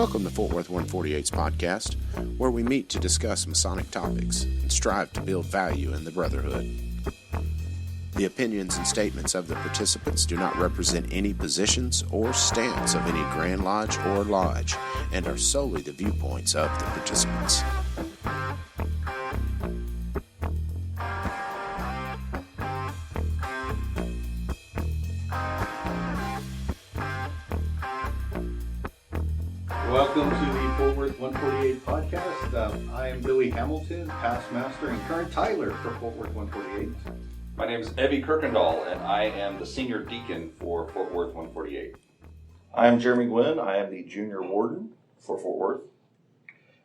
Welcome to Fort Worth 148's podcast, where we meet to discuss Masonic topics and strive to build value in the brotherhood. The opinions and statements of the participants do not represent any positions or stance of any Grand Lodge or Lodge and are solely the viewpoints of the participants. Welcome to the Fort Worth 148 podcast. I am Billy Hamilton, past master and current Tyler for Fort Worth 148. My name is Evve Kuykendall, and I am the senior deacon for Fort Worth 148. I am Jeremy Gwinn. I am the junior warden for Fort Worth.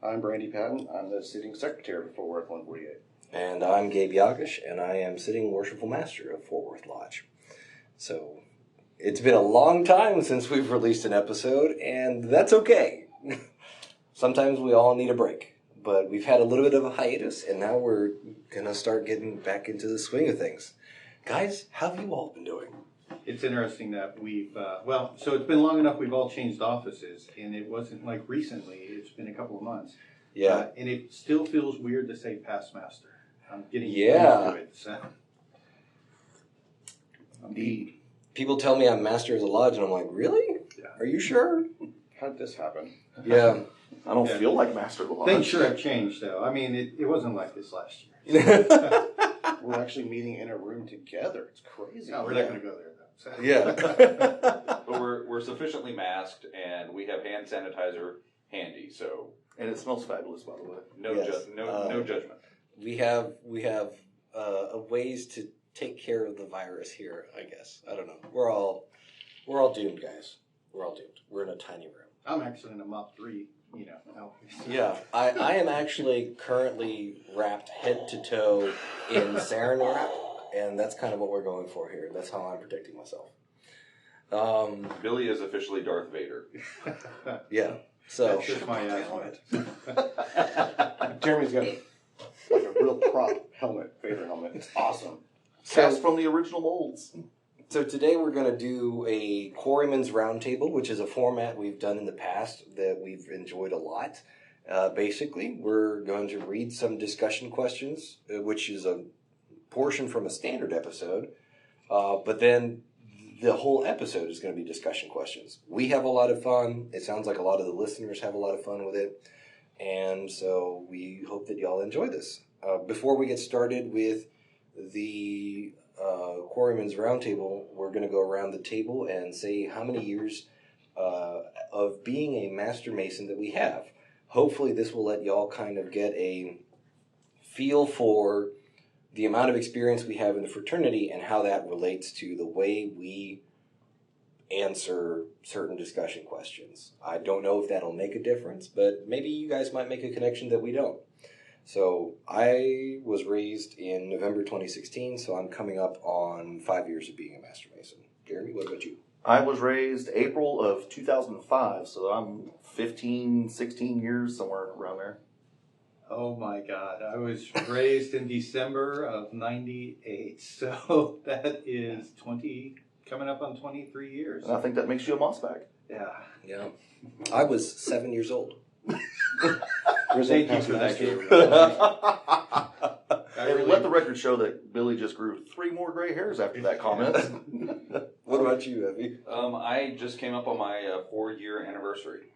I'm Brandy Patton. I'm the sitting secretary for Fort Worth 148. And I'm Gabriel Jagush, and I am sitting worshipful master of Fort Worth Lodge. So, it's been a long time since we've released an episode, and that's okay. Sometimes we all need a break, but we've had a little bit of a hiatus, and now we're going to start getting back into the swing of things. Guys, how have you all been doing? It's interesting that we've, so it's been long enough we've all changed offices, and it wasn't like recently, it's been a couple of months. Yeah. And it still feels weird to say past master. I'm getting used to it. So. Indeed. People tell me I'm master of the lodge, and I'm like, really? Yeah. Are you sure? How did this happen? Yeah. I don't feel like master of the lodge. Things sure have changed, though. I mean, it wasn't like this last year. We're actually meeting in a room together. It's crazy. No, we're not going to go there, though. So. Yeah. But we're sufficiently masked, and we have hand sanitizer handy, so And it smells fabulous, by the way. no judgment. We have ways to take care of the virus here, I guess. I don't know. We're all doomed, guys. We're all doomed. We're in a tiny room. I'm actually in a MOP 3, outfit. Yeah, I am actually currently wrapped head to toe in sarin wrap, and that's kind of what we're going for here. That's how I'm protecting myself. Billy is officially Darth Vader. Yeah. So That's just my helmet. Jeremy's got a real prop helmet, Vader helmet. It's awesome. Cast from the original molds. So today we're going to do a Quarrymen's Roundtable, which is a format we've done in the past that we've enjoyed a lot. Basically, we're going to read some discussion questions, which is a portion from a standard episode, but then the whole episode is going to be discussion questions. We have a lot of fun. It sounds like a lot of the listeners have a lot of fun with it, and so we hope that y'all enjoy this. Before we get started with the Quarrymen's Roundtable, we're going to go around the table and say how many years of being a Master Mason that we have. Hopefully this will let y'all kind of get a feel for the amount of experience we have in the fraternity and how that relates to the way we answer certain discussion questions. I don't know if that'll make a difference, but maybe you guys might make a connection that we don't. So I was raised in November 2016, so I'm coming up on 5 years of being a Master Mason. Jeremy, what about you? I was raised April of 2005, so I'm 15, 16 years, somewhere around there. Oh my God. I was raised in December of 98. So that is coming up on 23 years. And I think that makes you a moss bag. Yeah. Yeah. I was 7 years old. Thank you for that, Gabriel. And let the record show that Billy just grew 3 more gray hairs after that comment. What about you, Evie? I just came up on my 4-year anniversary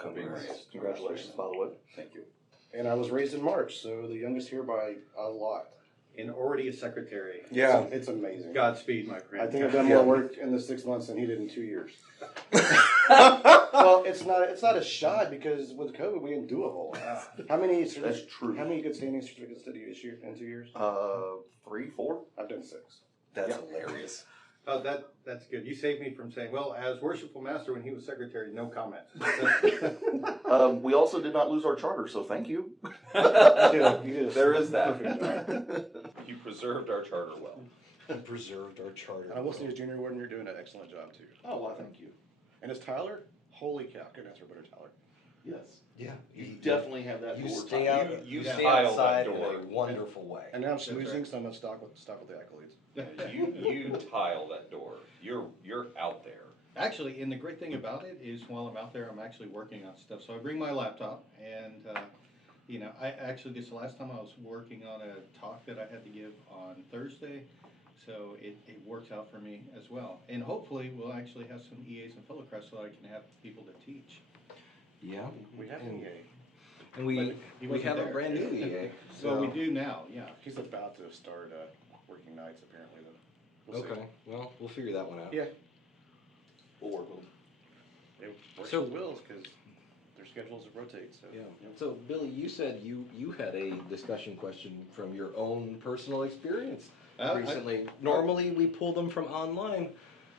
of being raised. Congratulations, by the way. Thank you. And I was raised in March, so the youngest here by a lot. And already a secretary. Yeah. It's amazing. Godspeed, my friend. I think I've done more work in the 6 months than he did in 2 years. Well, it's not a shot because with COVID we didn't do a whole lot. How many? That's true. How many good standing certificates did you issue in 2 years? 3, 4? I've done 6. That's hilarious. Oh, that's good. You saved me from saying, well, as worshipful master when he was secretary, no comment. We also did not lose our charter, so thank you. You did There is that. perfect job. You preserved our charter well. Preserved our charter. And I will say, as junior warden, you're doing an excellent job too. Oh, well, thank you. And as Tyler, holy cow, couldn't ask for a better Tyler. Yes. Yeah. You definitely have that You door stay time. out. You You stay tile that outside door. in a wonderful way. And now I'm snoozing, so I'm gonna stock with the accolades. You tile that door. You're out there. Actually, and the great thing about it is while I'm out there, I'm actually working on stuff. So I bring my laptop, and I actually this last time I was working on a talk that I had to give on Thursday, so it works out for me as well. And hopefully, we'll actually have some EAs and fellow crafts so I can have people to teach. Yeah, We have an EA. and we But he wasn't have a there. brand new EA. So we do now, yeah. He's about to start working nights apparently though. We'll see. Okay, well, we'll figure that one out. Yeah. We'll work with them. It works So- with Will's because their schedules rotate. So Yeah. yep. So Billy, you said you had a discussion question from your own personal experience recently. Normally we pull them from online,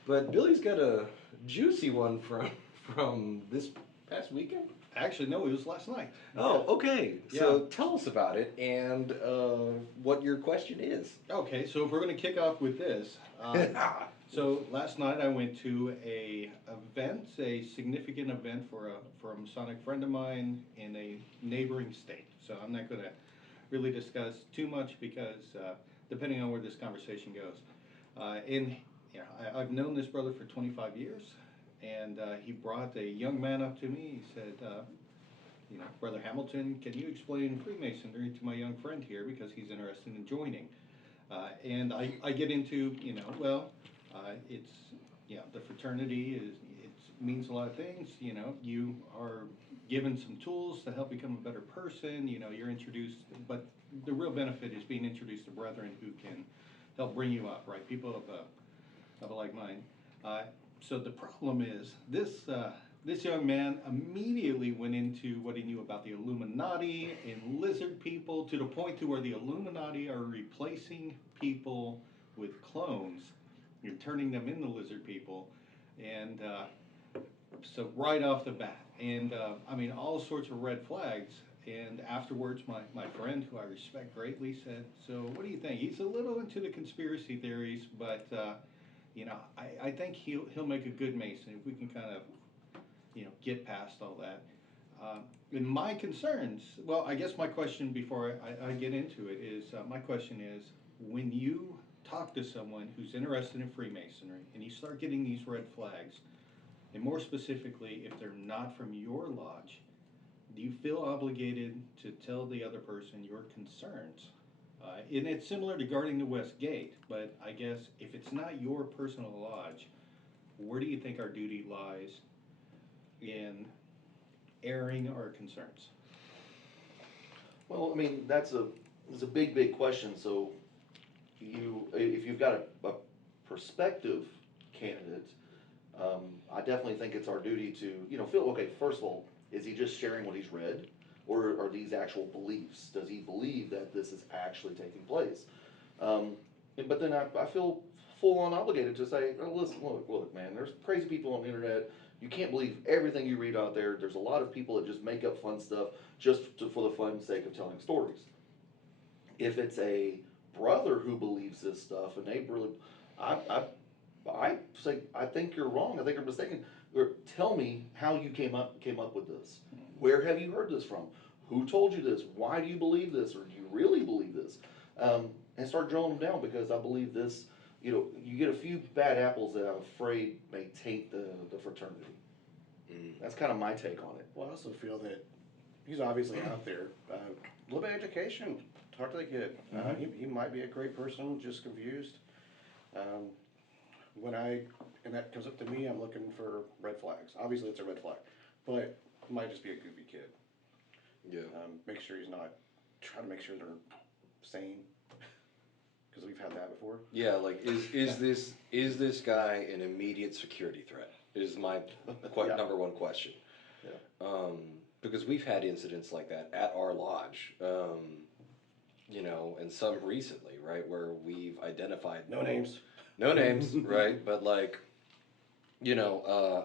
but Billy's got a juicy one from this past weekend. Actually, no, it was last night. Oh, okay. So Yeah. tell us about it and what your question is. Okay, so if we're going to kick off with this, so last night I went to a significant event for a Masonic friend of mine in a neighboring state. So I'm not going to really discuss too much because depending on where this conversation goes, I've known this brother for 25 years, and he brought a young man up to me. He said, Brother Hamilton, can you explain Freemasonry to my young friend here because he's interested in joining? And I get into, it's, the fraternity means a lot of things. You are given some tools to help become a better person. You're introduced, but the real benefit is being introduced to brethren who can help bring you up, right? People of a like mind. So the problem is this young man immediately went into what he knew about the Illuminati and lizard people to the point to where the Illuminati are replacing people with clones and turning them into lizard people. And so right off the bat, and all sorts of red flags. And afterwards, my friend, who I respect greatly, said, so what do you think? He's a little into the conspiracy theories, but I think he'll make a good Mason if we can kind of get past all that. And my concerns, well, I guess my question before I get into it is, my question is, when you talk to someone who's interested in Freemasonry and you start getting these red flags, and more specifically, if they're not from your lodge, do you feel obligated to tell the other person your concerns? And it's similar to guarding the West Gate, but I guess if it's not your personal lodge, where do you think our duty lies in airing our concerns? Well, that's a big question. So if you've got a prospective candidate, I definitely think it's our duty to, feel, okay, first of all, is he just sharing what he's read? Or are these actual beliefs? Does he believe that this is actually taking place? But then I feel full on obligated to say, oh, listen, look, man, there's crazy people on the internet. You can't believe everything you read out there. There's a lot of people that just make up fun stuff for the fun sake of telling stories. If it's a brother who believes this stuff and they really, I say, I think you're wrong. I think you're mistaken. Or tell me how you came up with this. Where have you heard this from? Who told you this? Why do you believe this? Or do you really believe this? And start drilling them down, because I believe this. You get a few bad apples that I'm afraid may taint the fraternity. That's kind of my take on it. Well, I also feel that he's obviously out there. A little bit of education. Talk to the kid. He might be a great person, just confused. And that comes up to me, I'm looking for red flags. Obviously, it's a red flag, but he might just be a goofy kid. Yeah. Make sure he's not. Try to make sure they're sane, because we've had that before. Yeah, like is this guy an immediate security threat? Is my number one question. Yeah. Because we've had incidents like that at our lodge, and some recently, right, where we've identified No names, right? But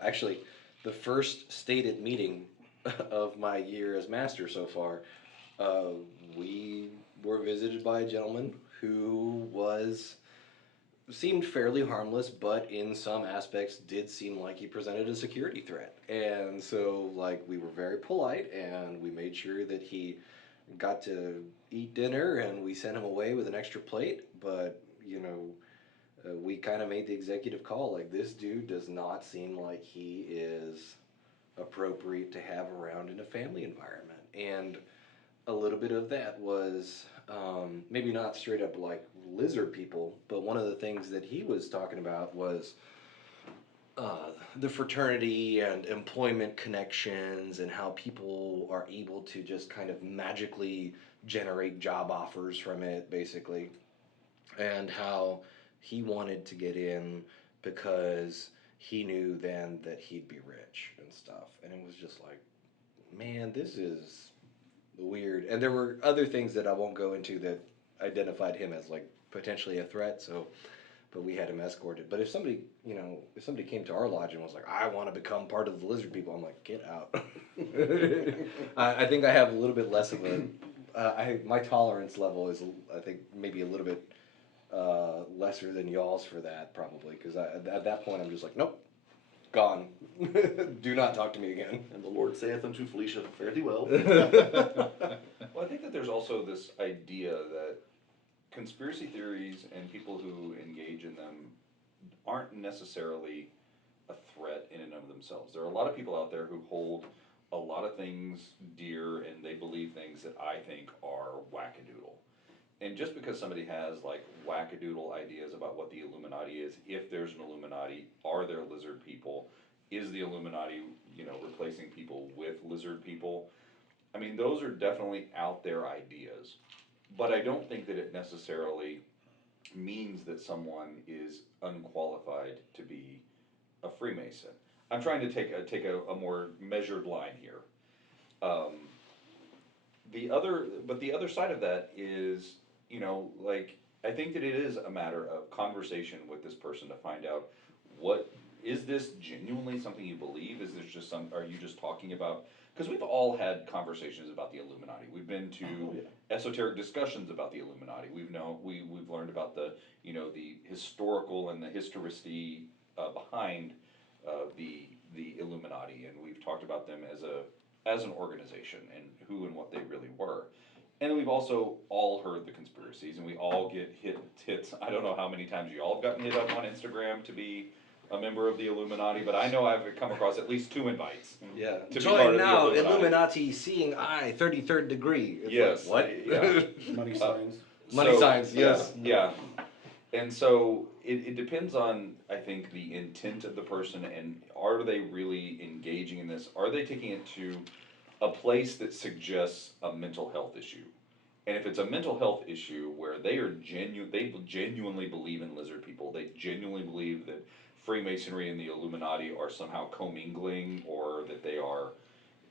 actually, the first stated meeting of my year as master so far, we were visited by a gentleman who seemed fairly harmless, but in some aspects did seem like he presented a security threat. And so, we were very polite, and we made sure that he got to eat dinner, and we sent him away with an extra plate. But, we kind of made the executive call. Like, this dude does not seem like he is appropriate to have around in a family environment. And a little bit of that was maybe not straight up like lizard people, but one of the things that he was talking about was the fraternity and employment connections and how people are able to just kind of magically generate job offers from it, basically, and how he wanted to get in because he knew then that he'd be rich and stuff. And it was just like, man, this is weird. And there were other things that I won't go into that identified him as like potentially a threat, so but we had him escorted. But if somebody, if somebody came to our lodge and was like, I want to become part of the lizard people, I'm like, get out. I think I have a little bit less of my tolerance level is, I think, maybe a little bit lesser than y'all's for that, probably, because at that point I'm just like, nope, gone. Do not talk to me again. And the Lord saith unto Felicia, fare thee well. Well, I think that there's also this idea that conspiracy theories and people who engage in them aren't necessarily a threat in and of themselves. There are a lot of people out there who hold a lot of things dear, and they believe things that I think are wackadoodle. And just because somebody has like wackadoodle ideas about what the Illuminati is, if there's an Illuminati, are there lizard people? Is the Illuminati, replacing people with lizard people? I mean, those are definitely out there ideas. But I don't think that it necessarily means that someone is unqualified to be a Freemason. I'm trying to take a more measured line here. The other side of that is, I think that it is a matter of conversation with this person to find out, what is this genuinely something you believe? Is this just are you just talking about? Because we've all had conversations about the Illuminati. We've been to esoteric discussions about the Illuminati. We've learned about the historical and the historicity behind the Illuminati, and we've talked about them as an organization and who and what they really were. And we've also all heard the conspiracies, and we all get hits. I don't know how many times you all have gotten hit up on Instagram to be a member of the Illuminati, but I know I've come across at least 2 invites. Yeah. To be Join part of the now, Illuminati. Seeing Eye, 33rd degree. It's Yes. like, what? Yeah. Money signs. Money signs, yes. Yeah. And so it depends on, I think, the intent of the person, and are they really engaging in this? Are they taking it to a place that suggests a mental health issue? And if it's a mental health issue where they genuinely believe in lizard people, they genuinely believe that Freemasonry and the Illuminati are somehow commingling, or that they are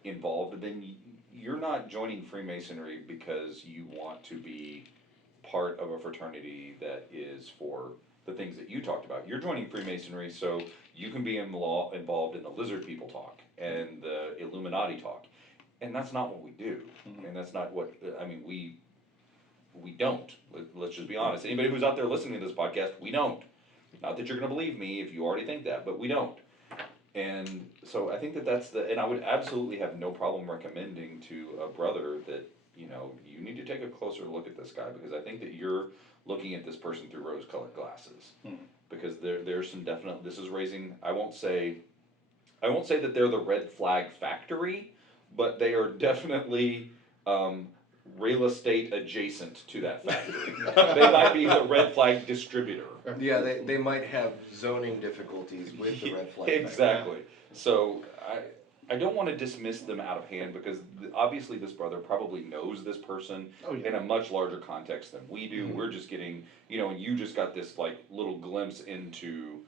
involved, then you're not joining Freemasonry because you want to be part of a fraternity that is for the things that you talked about. You're joining Freemasonry so you can be involved in the lizard people talk and the Illuminati talk. And that's not what we do. Mm-hmm. And that's not what, we don't. Let's just be honest. Anybody who's out there listening to this podcast, we don't. Not that you're going to believe me if you already think that, but we don't. And so I think that's and I would absolutely have no problem recommending to a brother that, you need to take a closer look at this guy, because I think that you're looking at this person through rose-colored glasses. Hmm. Because there's some definite, this is raising, I won't say that they're the red flag factory, but they are definitely real estate adjacent to that factory. They might be the red flag distributor. Yeah, they might have zoning difficulties with the red flag. Exactly. So I don't want to dismiss them out of hand, because obviously this brother probably knows this person in a much larger context than we do. Mm-hmm. We're just getting, and you just got this like little glimpse into,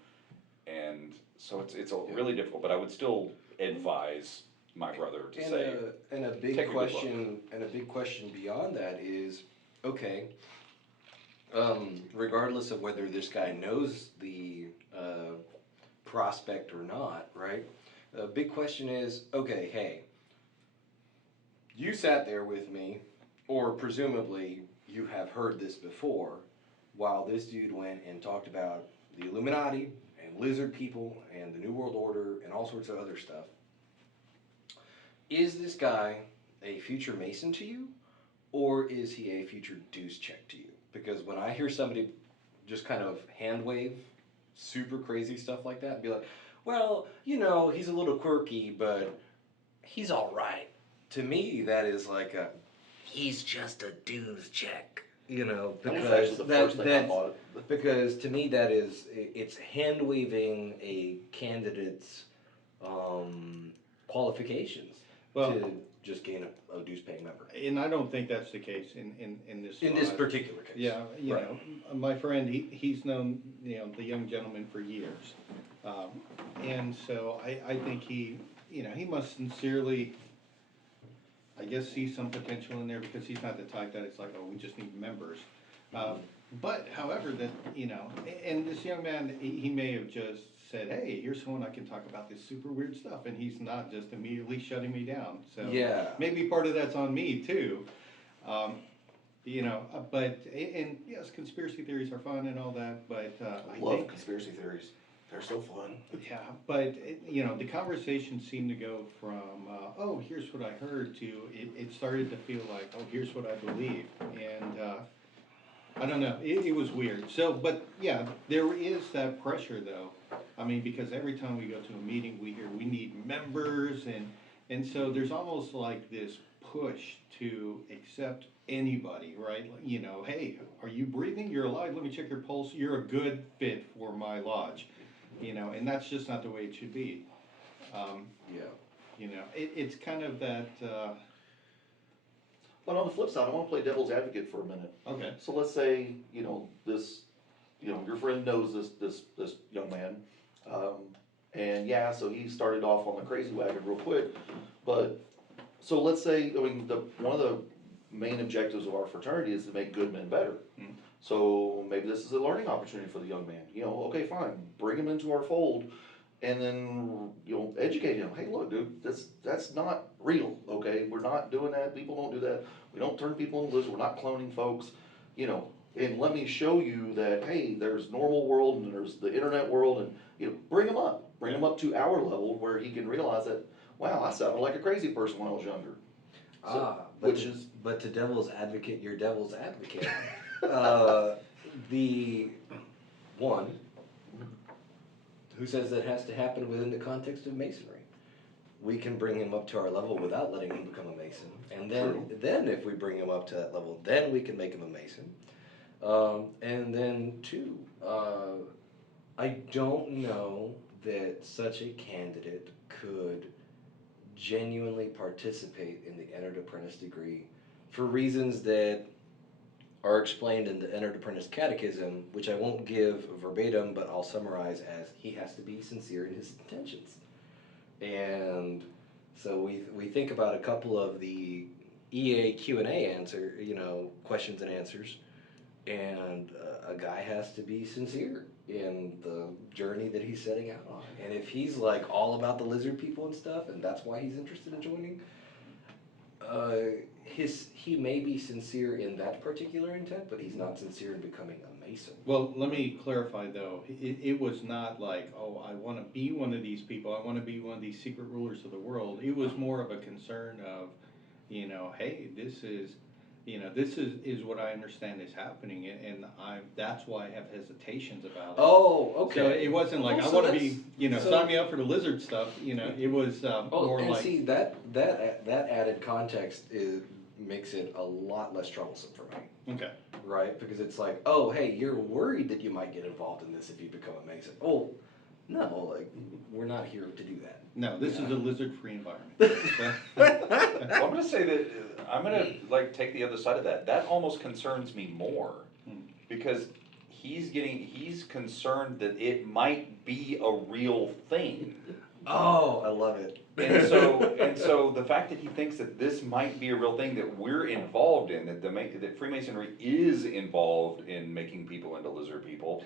and so it's really difficult. But I would still advise my brother to say. And a big question beyond that is, okay, regardless of whether this guy knows the prospect or not, right? The big question is, okay, hey, you sat there with me, or presumably you have heard this before, while this dude went and talked about the Illuminati and lizard people and the New World Order and all sorts of other stuff. Is this guy a future Mason to you, or is he a future deuce check to you? Because when I hear somebody just kind of hand wave super crazy stuff like that and be like, well, you know, he's a little quirky, but he's all right. To me, that is like he's just a dues check, you know, That was because actually the first thing I thought. because to me that is it's hand waving a candidate's qualifications Well- to just gain a dues paying member. And I don't think that's the case in this. In this spot. particular case. Yeah, you Right. know, my friend, he's known, you know, the young gentleman for years. And so I think he, you know, he must sincerely, I guess, see some potential in there because he's not the type that it's like, oh, we just need members. But however, that, you know, and this young man, he may have just said, hey, here's someone I can talk about this super weird stuff, and he's not just immediately shutting me down, so. Yeah. Maybe part of that's on me too. You know, but, and yes, conspiracy theories are fun and all that, but, I Love think, conspiracy theories. They're so fun. yeah, but, you know, the conversation seemed to go from, oh, here's what I heard to, it started to feel like, oh, here's what I believe, and, I don't know, it was weird, so, but, yeah, there is that pressure though. I mean, because every time we go to a meeting, we hear we need members, and so there's almost like this push to accept anybody, right? You know, hey, are you breathing? You're alive, let me check your pulse, you're a good fit for my lodge. You know, and that's just not the way it should be. Yeah. You know, it's kind of that, But on the flip side, I wanna play devil's advocate for a minute. okay, So let's say, you know, your friend knows this young man. And yeah, so he started off on the crazy wagon real quick, but, so let's say, I mean, one of the main objectives of our fraternity is to make good men better. Mhm. So maybe this is a learning opportunity for the young man, you know, okay, fine, bring him into our fold, and then, you know, educate him, hey, look, dude, that's not real, okay, we're not doing that, people don't do that, we don't turn people into lizards, we're not cloning folks, you know, and let me show you that, hey, there's normal world and there's the internet world, and, you know, bring him up to our level where he can realize that, wow, I sounded like a crazy person when I was younger. But to devil's advocate, your devil's advocate. The one who says that has to happen within the context of masonry. We can bring him up to our level without letting him become a mason, and then if we bring him up to that level, then we can make him a mason. And then two, I don't know that such a candidate could genuinely participate in the entered apprentice degree for reasons that are explained in the entered apprentice catechism, which I won't give verbatim, but I'll summarize as he has to be sincere in his intentions. And so we think about a couple of the EA Q&A questions and answers, and a guy has to be sincere in the journey that he's setting out on. And if he's like all about the lizard people and stuff, and that's why he's interested in joining, he may be sincere in that particular intent, but he's not sincere in becoming a mason. well, let me clarify though, it was not like, oh, I wanna be one of these people, I wanna be one of these secret rulers of the world, it was more of a concern of, you know, hey, this is what I understand is happening, and that's why I have hesitations about it. Oh, okay. So it wasn't like, Well, I so wanna that's- be, you know, so- sign me up for the lizard stuff, you know, it was, more and like. see, that added context makes it a lot less troublesome for me, Okay, right? Because it's like, oh, hey, you're worried that you might get involved in this if you become a mason. Oh, no, like, we're not here to do that. no, this is a lizard-free environment. Well, I'm gonna say that, I'm gonna like take the other side of that, that almost concerns me more, because he's concerned that it might be a real thing. Oh, I love it. And so the fact that he thinks that this might be a real thing that we're involved in, that Freemasonry is involved in making people into lizard people,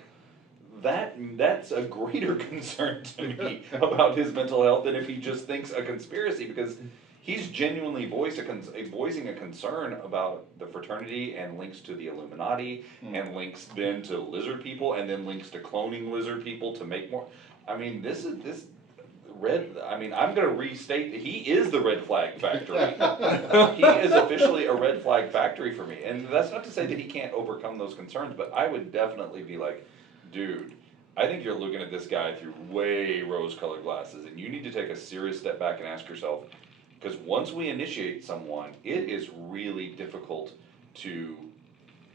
that's a greater concern to me about his mental health than if he just thinks a conspiracy, because he's genuinely voicing a concern about the fraternity and links to the Illuminati and links then to lizard people and then links to cloning lizard people to make more. I mean, I'm gonna restate that he is the red flag factory. He is officially a red flag factory for me, and that's not to say that he can't overcome those concerns, but I would definitely be like, dude, I think you're looking at this guy through way rose-colored glasses, and you need to take a serious step back and ask yourself, because once we initiate someone, it is really difficult to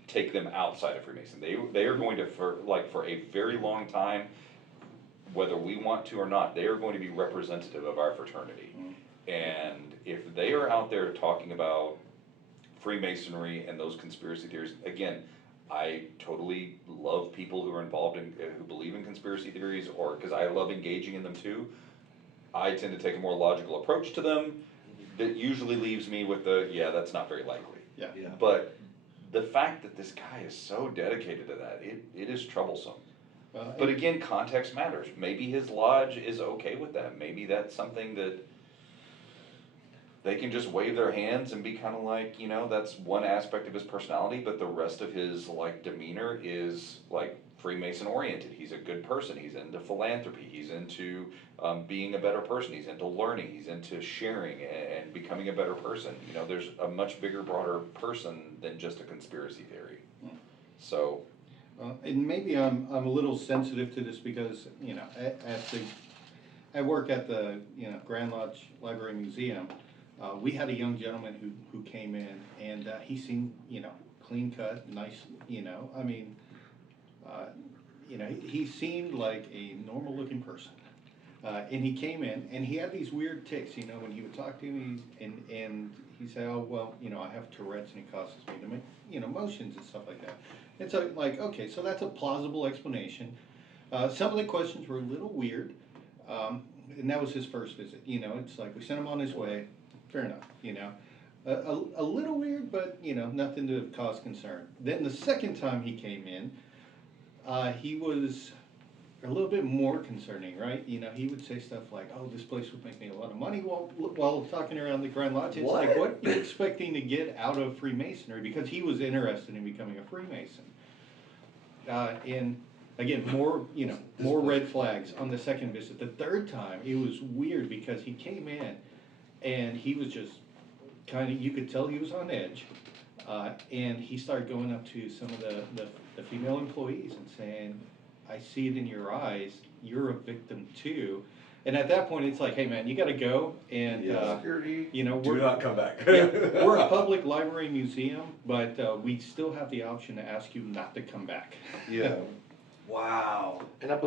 take them outside of Freemason. They are going to, for a very long time, whether we want to or not, they are going to be representative of our fraternity. And if they are out there talking about Freemasonry and those conspiracy theories, again, I totally love people who are involved in, who believe in conspiracy theories, or because I love engaging in them too. I tend to take a more logical approach to them. That usually leaves me with yeah, that's not very likely. Yeah. But the fact that this guy is so dedicated to that, it is troublesome. But again, context matters. Maybe his lodge is okay with that. Maybe that's something that they can just wave their hands and be kind of like, that's one aspect of his personality, but the rest of his demeanor is Freemason oriented. He's a good person. He's into philanthropy. He's into being a better person. He's into learning. He's into sharing and becoming a better person. There's a much bigger, broader person than just a conspiracy theory. So. And maybe I'm a little sensitive to this because, I work at the, Grand Lodge Library Museum. We had a young gentleman who came in, and he seemed, clean cut, nice, he seemed like a normal looking person. And he came in, and he had these weird tics, when he would talk to me, and he said, oh, well, I have Tourette's, and it causes me to make, motions and stuff like that. And so, okay, so that's a plausible explanation. Some of the questions were a little weird, and that was his first visit. It's like we sent him on his way, fair enough, a little weird, but, nothing to cause concern. Then the second time he came in, he was a little bit more concerning, right? He would say stuff like, oh, this place would make me a lot of money while talking around the Grand Lodge. It's like, what are you expecting to get out of Freemasonry? Because he was interested in becoming a Freemason. And again, more red flags on the second visit. The third time, it was weird because he came in and he was just you could tell he was on edge. And he started going up to some of the female employees and saying, I see it in your eyes, you're a victim too. And at that point, it's like, hey man, you gotta go, and do not come back. We're a public library museum, but we still have the option to ask you not to come back. Yeah. Wow. And that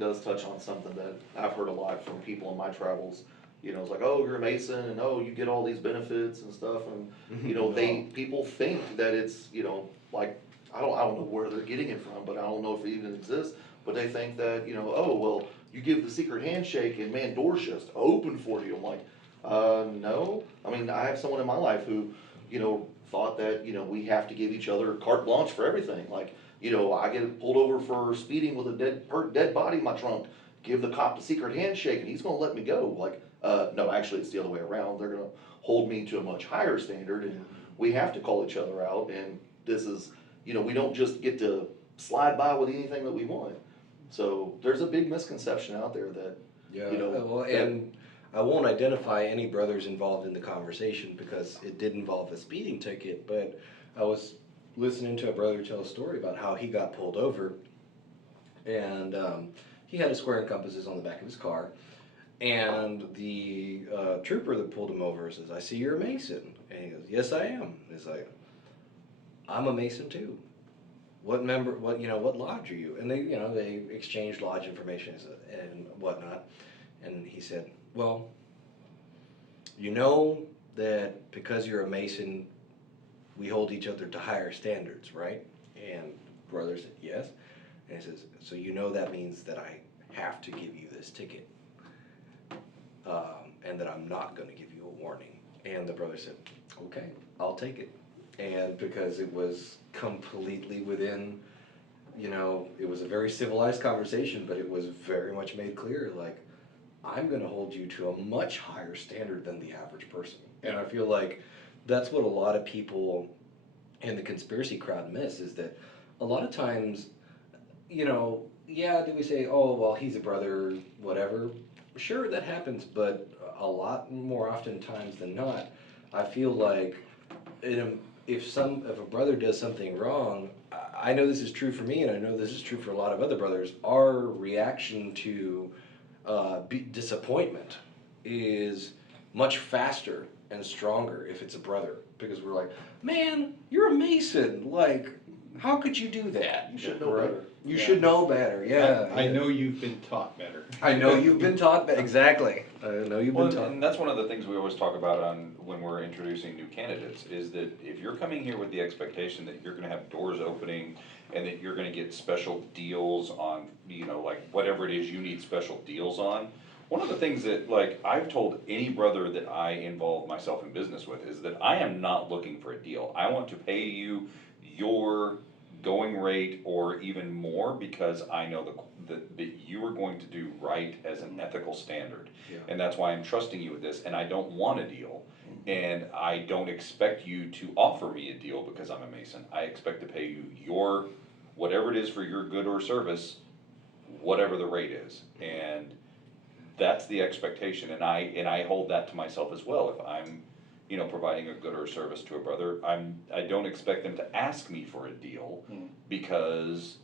does touch on something that I've heard a lot from people in my travels. It's like, oh, you're a Mason, and oh, you get all these benefits and stuff, and people think that it's I don't know where they're getting it from, but I don't know if it even exists. But they think that oh well, you give the secret handshake and man, doors just open for you. I'm like, no. I mean, I have someone in my life who thought that we have to give each other carte blanche for everything. Like I get pulled over for speeding with a dead body in my trunk. Give the cop the secret handshake and he's gonna let me go. Like, no, actually it's the other way around. They're gonna hold me to a much higher standard, and we have to call each other out. And this is, we don't just get to slide by with anything that we want. So there's a big misconception out there that, and I won't identify any brothers involved in the conversation because it did involve a speeding ticket, but I was listening to a brother tell a story about how he got pulled over, and he had a square and compasses on the back of his car, and the trooper that pulled him over says, I see you're a Mason. And he goes, yes I am. He's like, I'm a Mason too. What lodge are you? And they exchanged lodge information and whatnot. And he said, well, that because you're a Mason, we hold each other to higher standards, right? And brother said, yes. And he says, so that means that I have to give you this ticket. And that I'm not going to give you a warning. And the brother said, okay, I'll take it. And because it was completely within, it was a very civilized conversation, but it was very much made clear, like, I'm going to hold you to a much higher standard than the average person. And I feel like that's what a lot of people in the conspiracy crowd miss, is that a lot of times, do we say, oh, well, he's a brother, whatever? Sure, that happens, but a lot more often times than not, I feel like if a brother does something wrong, I know this is true for me, and I know this is true for a lot of other brothers. Our reaction to disappointment is much faster and stronger if it's a brother, because we're like, man, you're a Mason. Like, how could you do that? You should know Right? better. You Yeah. should know better. Yeah, I yeah. know you've been taught better. I know you've been taught that. Exactly. I know you've Well, been taught. and that's one of the things we always talk about when we're introducing new candidates, is that if you're coming here with the expectation that you're gonna have doors opening and that you're gonna get special deals on, like whatever it is you need special deals on, one of the things that, like, I've told any brother that I involve myself in business with is that I am not looking for a deal. I want to pay you your going rate or even more, because I know that you are going to do right as an ethical standard. Yeah. And that's why I'm trusting you with this, and I don't want a deal. And I don't expect you to offer me a deal because I'm a Mason. I expect to pay you your, whatever it is for your good or service, whatever the rate is. And that's the expectation, and I hold that to myself as well. If I'm, providing a good or service to a brother, I don't expect them to ask me for a deal, because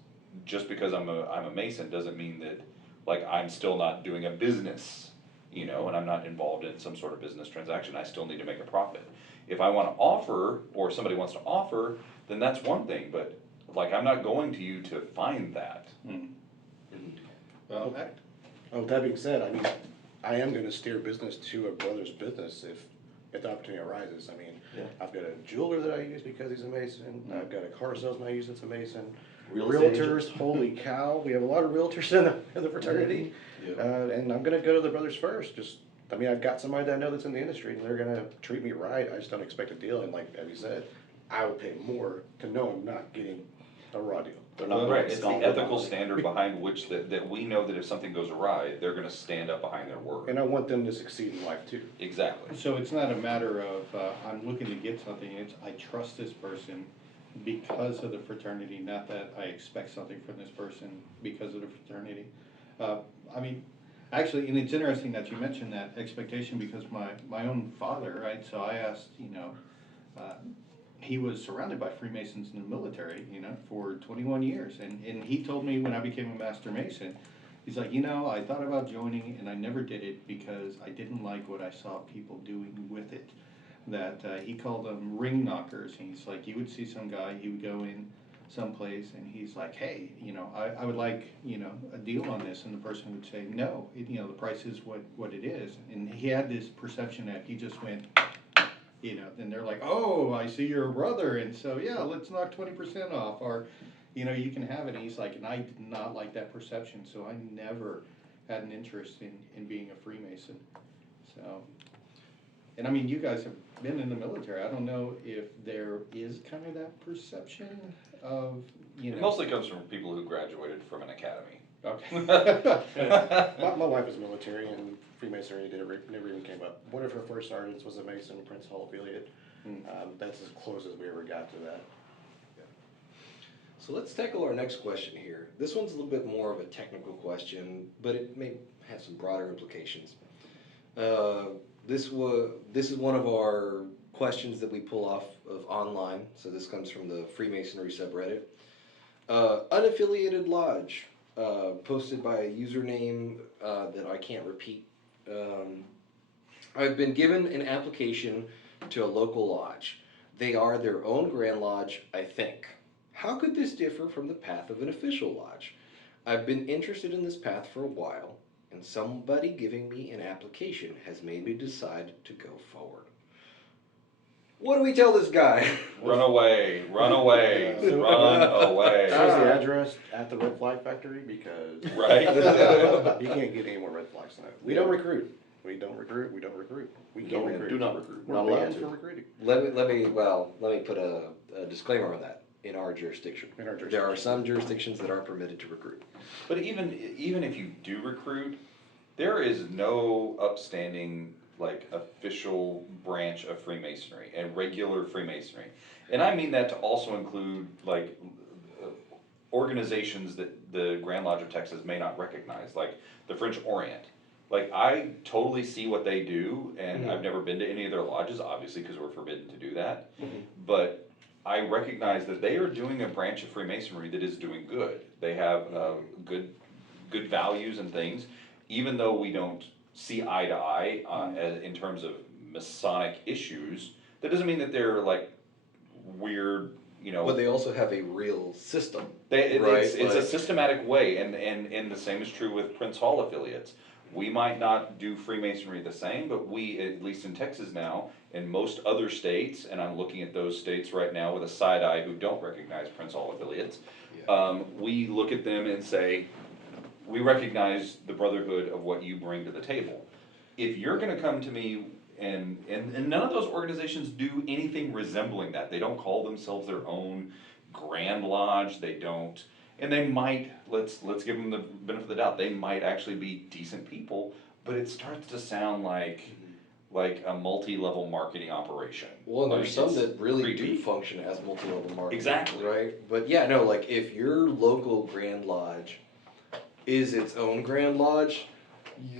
just because I'm a Mason doesn't mean that, like, I'm still not doing a business, and I'm not involved in some sort of business transaction. I still need to make a profit. If I want to offer, or somebody wants to offer, then that's one thing, but like, I'm not going to you to find that. Well, Well, that being said, I mean, I am gonna steer business to a brother's business if the opportunity arises. I mean, Yeah. I've got a jeweler that I use because he's a Mason, I've got a car salesman I use that's a Mason. Real estate Realtors, holy cow, we have a lot of realtors in the fraternity. And I'm gonna go to the brothers first, I mean, I've got somebody that I know that's in the industry, and they're gonna treat me right, I just don't expect a deal, and like Evie said, I would pay more to know I'm not getting a raw deal. They're not Right, gonna it's the stomp ethical on it. standard behind which that we know that if something goes awry, they're gonna stand up behind their word. And I want them to succeed in life too. Exactly. so it's not a matter of, I'm looking to get something, it's I trust this person because of the fraternity, not that I expect something from this person because of the fraternity. I mean, actually, and it's interesting that you mentioned that expectation, because my own father, right, so I asked, he was surrounded by Freemasons in the military, for 21 years, and he told me when I became a Master Mason, he's like, I thought about joining and I never did it because I didn't like what I saw people doing with it. That he called them ring knockers, and he's like, you would see some guy, he would go in someplace and he's like, hey, I would like, a deal on this, and the person would say, no, the price is what it is, and he had this perception that he just went, then they're like, oh, I see you're a brother, and so, yeah, let's knock 20% off, or, you can have it, and he's like, and I did not like that perception, so I never had an interest in being a Freemason, so. And I mean, you guys have been in the military, I don't know if there is kind of that perception of, It mostly comes from people who graduated from an academy. Okay. My wife is military, and Freemasonry never even came up. One of her first sergeants was a Mason, Prince Hall affiliate. That's as close as we ever got to that. So let's tackle our next question here. This one's a little bit more of a technical question, but it may have some broader implications. This is one of our questions that we pull off of online. So this comes from the Freemasonry subreddit. Unaffiliated lodge, posted by a username that I can't repeat. I've been given an application to a local lodge. They are their own Grand Lodge, I think. How could this differ from the path of an official lodge? I've been interested in this path for a while, and somebody giving me an application has made me decide to go forward. What do we tell this guy? Run away, run away, So- run away. Here's the address at the Red Flag Factory, because Right? you can't get any more red flags than that. We don't recruit. We don't recruit. We don't recruit. We can't recruit. Do not recruit. We're Not allowed banned to. from recruiting. Let me put a disclaimer on that. In our jurisdiction. In our There are jurisdiction. some jurisdictions that are permitted to recruit. But even if you do recruit, there is no upstanding, like, official branch of Freemasonry and regular Freemasonry. And I mean that to also include, like, organizations that the Grand Lodge of Texas may not recognize, like the French Orient. Like, I totally see what they do, and I've never been to any of their lodges, obviously, because we're forbidden to do that. But I recognize that they are doing a branch of Freemasonry that is doing good. They have good values and things, even though we don't see eye to eye in terms of Masonic issues. That doesn't mean that they're like weird, But they also have a real system. Right? It's a systematic way, and the same is true with Prince Hall affiliates. We might not do Freemasonry the same, but we, at least in Texas now, in most other states, and I'm looking at those states right now with a side eye who don't recognize Prince Hall affiliates, we look at them and say, we recognize the brotherhood of what you bring to the table. If you're gonna come to me, and none of those organizations do anything resembling that, they don't call themselves their own Grand Lodge, they don't, and they might, let's give them the benefit of the doubt, they might actually be decent people, but it starts to sound like a multi-level marketing operation. Well, and there's some it's that really creepy. do function as multi-level marketing. Exactly. Right? But yeah, no, like if your local Grand Lodge is its own Grand Lodge,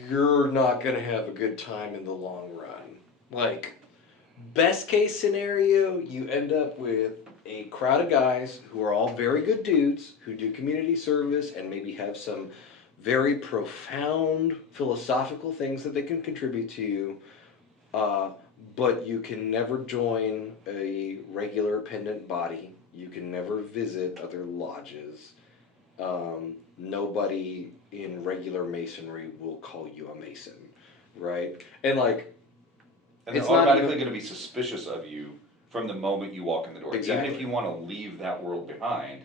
you're not gonna have a good time in the long run. Like, best case scenario, you end up with a crowd of guys who are all very good dudes who do community service and maybe have some very profound philosophical things that they can contribute to you, but you can never join a regular pendant body. You can never visit other lodges. Nobody in regular masonry will call you a mason, right? And like, And they're it's not automatically even- gonna be suspicious of you from the moment you walk in the door. Exactly. Even if you wanna leave that world behind,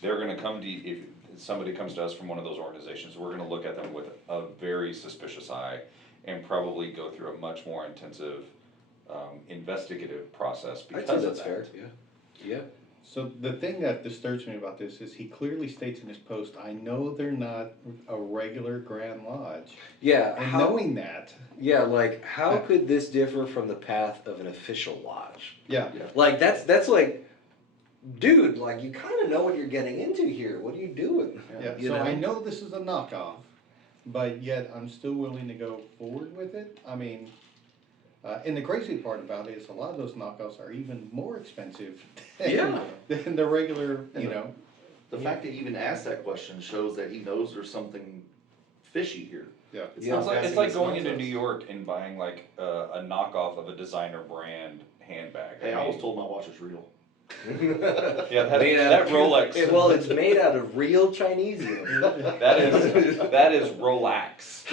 they're gonna come to you, if somebody comes to us from one of those organizations, we're gonna look at them with a very suspicious eye and probably go through a much more intensive, investigative process I'd because say of that's that. fair, yeah. So the thing that disturbs me about this is he clearly states in his post, I know they're not a regular Grand Lodge. Yeah, And how, knowing that, yeah, like, how could this differ from the path of an official lodge? yeah, Like, that's like, dude, like, you kind of know what you're getting into here. What are you doing? yeah. You So I know this is a knockoff, but yet I'm still willing to go forward with it. I mean, and the crazy part about it is a lot of those knockoffs are even more expensive than the regular, The fact that he even asked that question shows that he knows there's something fishy here. Yeah. It's Yeah. not It's like, passing it's like his going nose into test. New York and buying like a knockoff of a designer brand handbag. Hey, I was told my watch is real. Yeah, that Yeah. Rolex. Well, it's made out of real Chinesium. that is Rolex.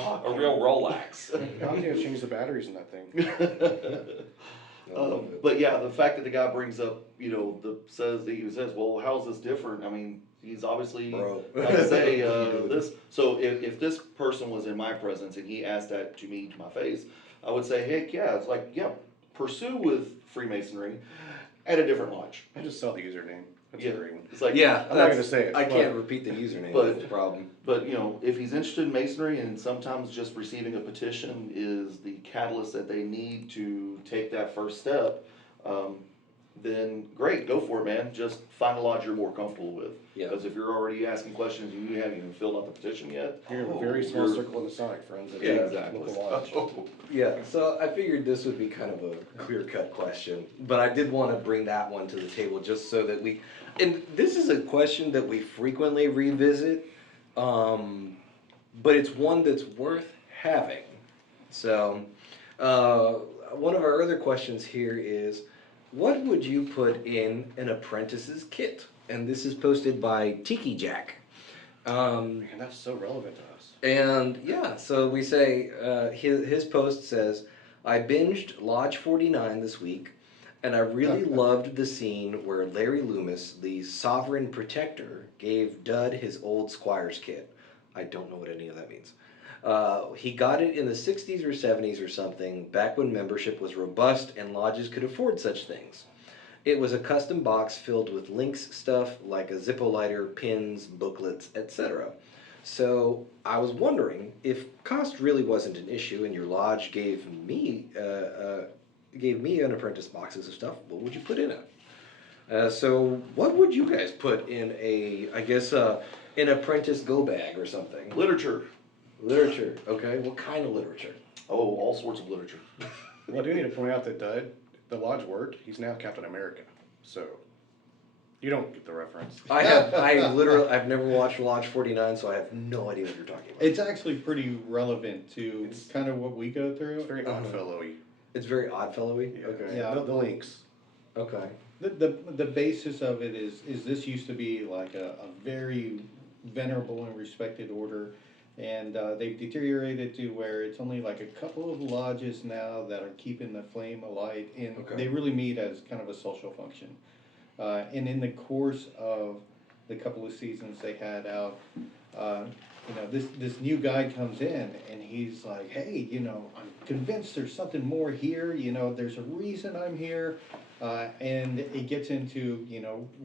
Oh, A real Rolex. I'm gonna change the batteries in that thing. But yeah, the fact that the guy brings up, says, well, how's this different? I mean, he's obviously, Bro. like I say, this, so if this person was in my presence and he asked that to me, to my face, I would say, heck yeah, it's like, yeah, pursue with Freemasonry at a different lodge. I just saw the username. That's Yeah. a great one. It's like, Yeah, I'm not gonna say it. I can't repeat the username. But- That's the problem. But, if he's interested in masonry and sometimes just receiving a petition is the catalyst that they need to take that first step, then great, go for it, man. Just find a lodge you're more comfortable with. Yeah. Because if you're already asking questions, you haven't even filled out the petition yet. You have a very small circle of Masonic friends that Yeah, have exactly. local lodge. Yeah, so I figured this would be kind of a clear-cut question, but I did want to bring that one to the table just so that and this is a question that we frequently revisit, but it's one that's worth having. So, one of our other questions here is, what would you put in an apprentice's kit? And this is posted by Tiki Jack. Man, that's so relevant to us. And yeah, so we say, his post says, I binged Lodge 49 this week, and I really loved the scene where Larry Loomis, the Sovereign Protector, gave Dud his old Squire's kit. I don't know what any of that means. He got it in the 60s or 70s or something, back when membership was robust and lodges could afford such things. It was a custom box filled with links stuff like a Zippo lighter, pins, booklets, etc. So I was wondering if cost really wasn't an issue and your lodge gave me an apprentice boxes of stuff, what would you put in it? So what would you guys put in an apprentice go bag or something? Literature. Literature. Okay. What kind of literature? Oh, all sorts of literature. Well, I do need to point out that the Lodge worked. He's now Captain America. So, you don't get the reference. I've never watched Lodge 49, so I have no idea what you're talking about. It's actually pretty relevant to kind of what we go through. It's very Oddfellow-y. It's very Oddfellow-y? Yeah. Okay. Yeah. The links. Okay. The basis of it is this used to be like a very venerable and respected order, and they've deteriorated to where it's only like a couple of lodges now that are keeping the flame alight, and Okay. they really meet as kind of a social function. And in the course of the couple of seasons they had out, this new guy comes in and he's like, hey, I'm convinced there's something more here, there's a reason I'm here. And it gets into,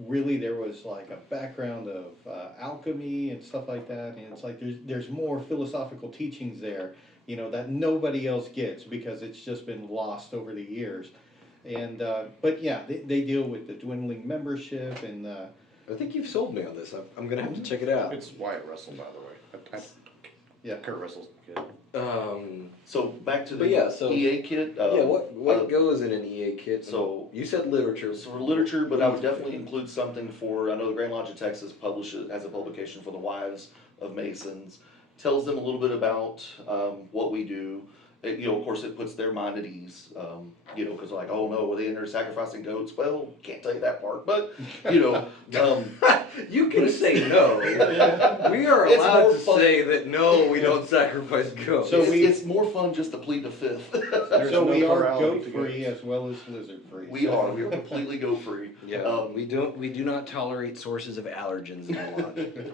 really there was like a background of alchemy and stuff like that. And it's like there's more philosophical teachings there, that nobody else gets because it's just been lost over the years. And, but yeah, they deal with the dwindling membership and, I think you've sold me on this. I'm going to have to check it out. It's Wyatt Russell, by the way. yeah. Kurt Russell's kid. So back to the But yeah, so- EA kit. What goes in an EA kit? So- you said literature. So for literature, but I would definitely include something for, I know the Grand Lodge of Texas has a publication for the wives of Masons. Tells them a little bit about what we do. Of course, it puts their mind at ease, because like, oh no, were they in there sacrificing goats? Well, can't tell you that part, but, You can say no. We are It's allowed more to fun. say that no, we don't sacrifice goats. So it's more fun just to plead the fifth. There's So no we are plurality goat to free goats. as well as lizard free. We are completely goat free. Yeah, we do not tolerate sources of allergens in the lodge.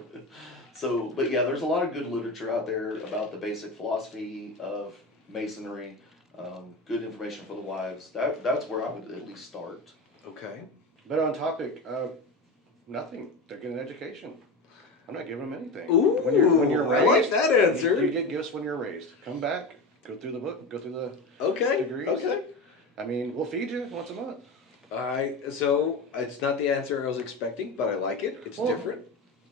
So, but yeah, there's a lot of good literature out there about the basic philosophy of Masonry, good information for the wives. That's where I would at least start. Okay. But on topic, nothing. They're getting an education. I'm not giving them anything. Ooh, when you're I like raised, that answer. You get gifts when you're raised. Come back, go through the book, go through the Okay. degrees. Okay. I mean, we'll feed you once a month. So it's not the answer I was expecting, but I like it. It's Well, different.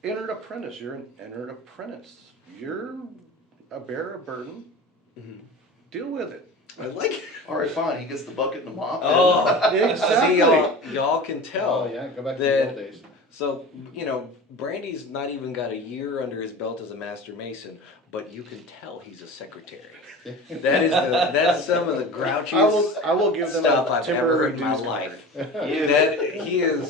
Entered apprentice. You're an entered apprentice. You're a bearer of burden. Deal with it. I like it. All right, fine. He gets the bucket and the mop. See, y'all can tell. Oh yeah, go back to that- the old days. So, Brandy's not even got a year under his belt as a master mason, but you can tell he's a secretary. That's some of the grouchiest I will give them stuff a I've ever temporary heard in my dues life.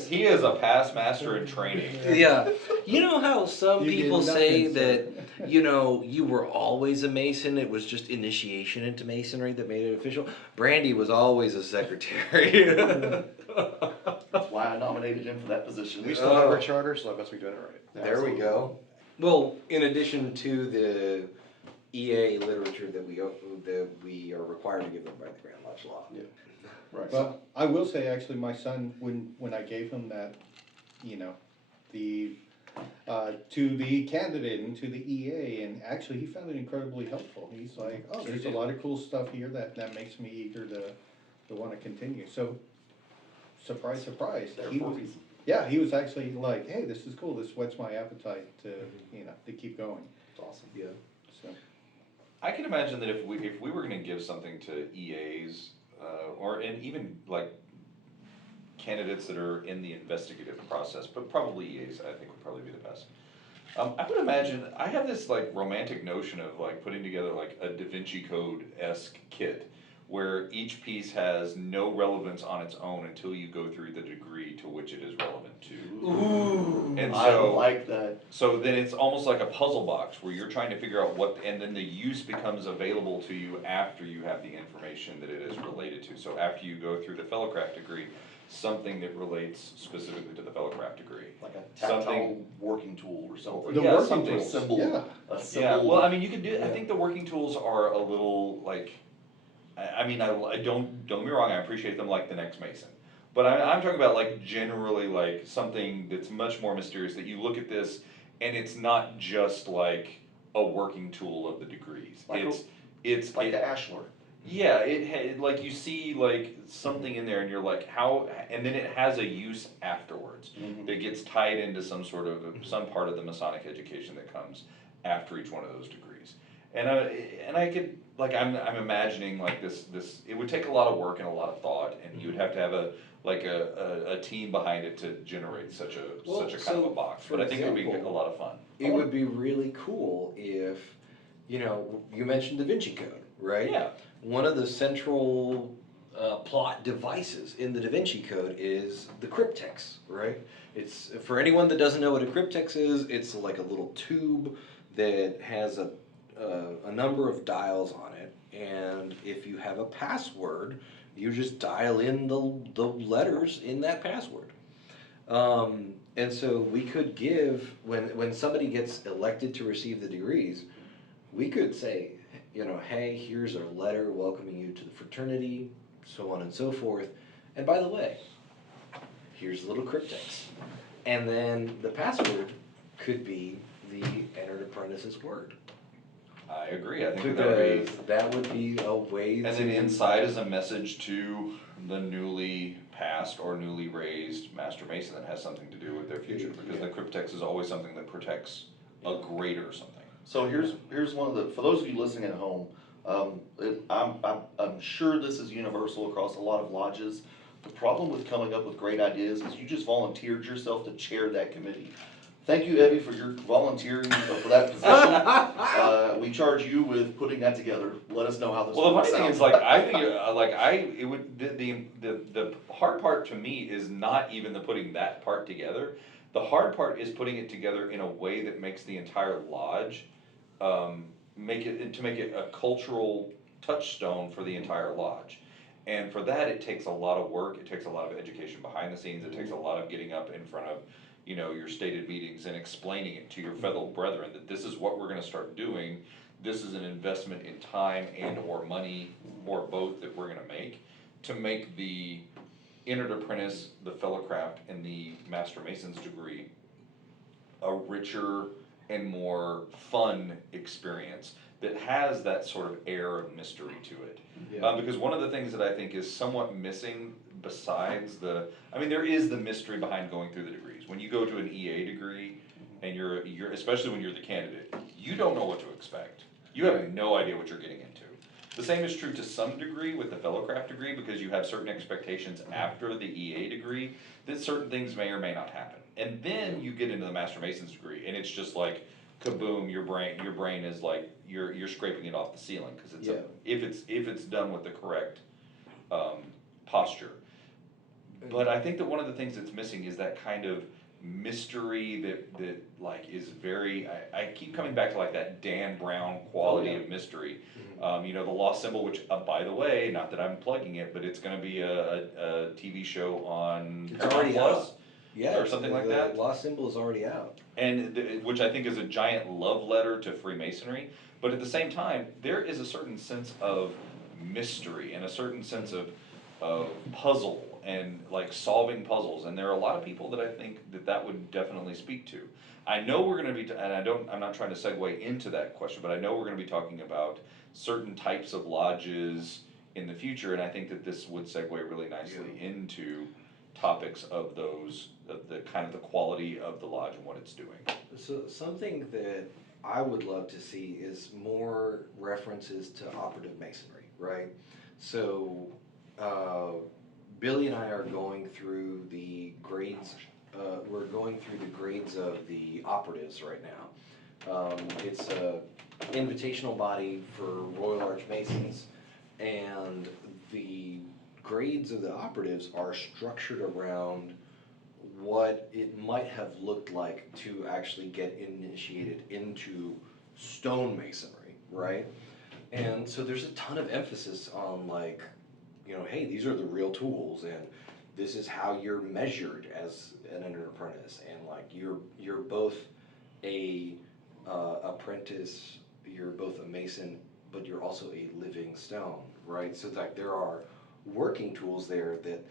He is a past master in training. Yeah. You know how some You get people say nothing, that, you were always a Mason, it was just initiation into Masonry that made it official? Brandy was always a secretary. That's why I nominated him for that position. We still have our charter, so I guess we're doing it right. There we go. Well, in addition to the EA literature that we are required to give them by the Grand Lodge law. Yeah. Right. Well, I will say actually, my son, when I gave him that, to the candidate and to the EA, and actually he found it incredibly helpful. He's like, oh, there's a lot of cool stuff here that makes me eager to want to continue. So, surprise, surprise. He was actually like, hey, this is cool. This whets my appetite to keep going. It's awesome. Yeah. So. I can imagine that if we were going to give something to EAs, and even like candidates that are in the investigative process, but probably EAs, I think would probably be the best. I would imagine, I have this like romantic notion of like putting together like a Da Vinci Code-esque kit, where each piece has no relevance on its own until you go through the degree to which it is relevant to. Ooh, And I so- like that. So then it's almost like a puzzle box where you're trying to figure out and then the use becomes available to you after you have the information that it is related to. So after you go through the fellowcraft degree, something that relates specifically to the fellowcraft degree. Like a tactile working tool or something. The Yeah, working something. tools. Symbol. Yeah. A Yeah, symbol. well, I mean, you can do, I think the working tools are a little like, I mean, I don't get me wrong, I appreciate them like the next Mason. But I'm talking about like generally like something that's much more mysterious, that you look at this and it's not just like a working tool of the degrees. Like It's like the Ashlar. yeah, like you see like something in there and you're like how, and then it has a use afterwards that gets tied into some sort of, some part of the Masonic education that comes after each one of those degrees. And I could, like, I'm imagining like this, it would take a lot of work and a lot of thought, and you would have to have a team behind it to generate such a kind of a box, but I think it would be a lot of fun. It would be really cool if, you mentioned Da Vinci Code, right? Yeah. One of the central plot devices in the Da Vinci Code is the cryptex, right? It's, for anyone that doesn't know what a cryptex is, it's like a little tube that has a number of dials on it, and if you have a password, you just dial in the letters in that password. And so we could give, when somebody gets elected to receive the degrees, we could say, hey, here's our letter welcoming you to the fraternity, so on and so forth. And by the way, here's a little cryptex. And then the password could be the entered apprentice's word. I agree, I think Because that would be a way and to. then inside is a message to the newly passed or newly raised Master Mason that has something to do with their future, because the cryptex is always something that protects a grade or something. So here's one of the, for those of you listening at home, I'm sure this is universal across a lot of lodges. The problem with coming up with great ideas is you just volunteered yourself to chair that committee. Thank you, Evve, for your volunteering for that position. We charge you with putting that together. Let us know how this Well, the works funny thing out. is, like, I think, it would, the hard part to me is not even the putting that part together. The hard part is putting it together in a way that makes the entire lodge, make it a cultural touchstone for the entire lodge. And for that, it takes a lot of work, it takes a lot of education behind the scenes, it takes a lot of getting up in front of, your stated meetings and explaining it to your fellow brethren that this is what we're gonna start doing. This is an investment in time and or money, or both, that we're gonna make to make the entered apprentice, the fellowcraft, and the Master Mason's degree a richer and more fun experience that has that sort of air of mystery to it. Because one of the things that I think is somewhat missing, besides there is the mystery behind going through the degrees. When you go to an EA degree, and you're especially when you're the candidate, you don't know what to expect. You have no idea what you're getting into. The same is true to some degree with the fellowcraft degree, because you have certain expectations after the EA degree that certain things may or may not happen. And then you get into the Master Mason's degree, and it's just like kaboom, your brain is like you're scraping it off the ceiling, because if it's done with the correct posture. But I think that one of the things that's missing is that kind of mystery that like is very, I keep coming back to like that Dan Brown quality of mystery. The Lost Symbol, which by the way, not that I'm plugging it, but it's gonna be a TV show on Paramount Plus. Yeah, or something like that. The Lost Symbol is already out. And which I think is a giant love letter to Freemasonry, but at the same time, there is a certain sense of mystery and a certain sense of puzzle and like solving puzzles, and there are a lot of people that I think that would definitely speak to. I know we're going to be, I'm not trying to segue into that question, but I know we're going to be talking about certain types of lodges in the future, and I think that this would segue really nicely into topics of those, the kind of the quality of the lodge and what it's doing. So something that I would love to see is more references to operative masonry, right? So Billy and I are going through the grades. We're going through the grades of the operatives right now. It's a invitational body for Royal Arch Masons, and the grades of the operatives are structured around what it might have looked like to actually get initiated into stone masonry, right? And so there's a ton of emphasis on like, hey, these are the real tools, and this is how you're measured as an entered apprentice, and like you're both a apprentice, you're both a mason, but you're also a living stone, right? So like there are working tools there that,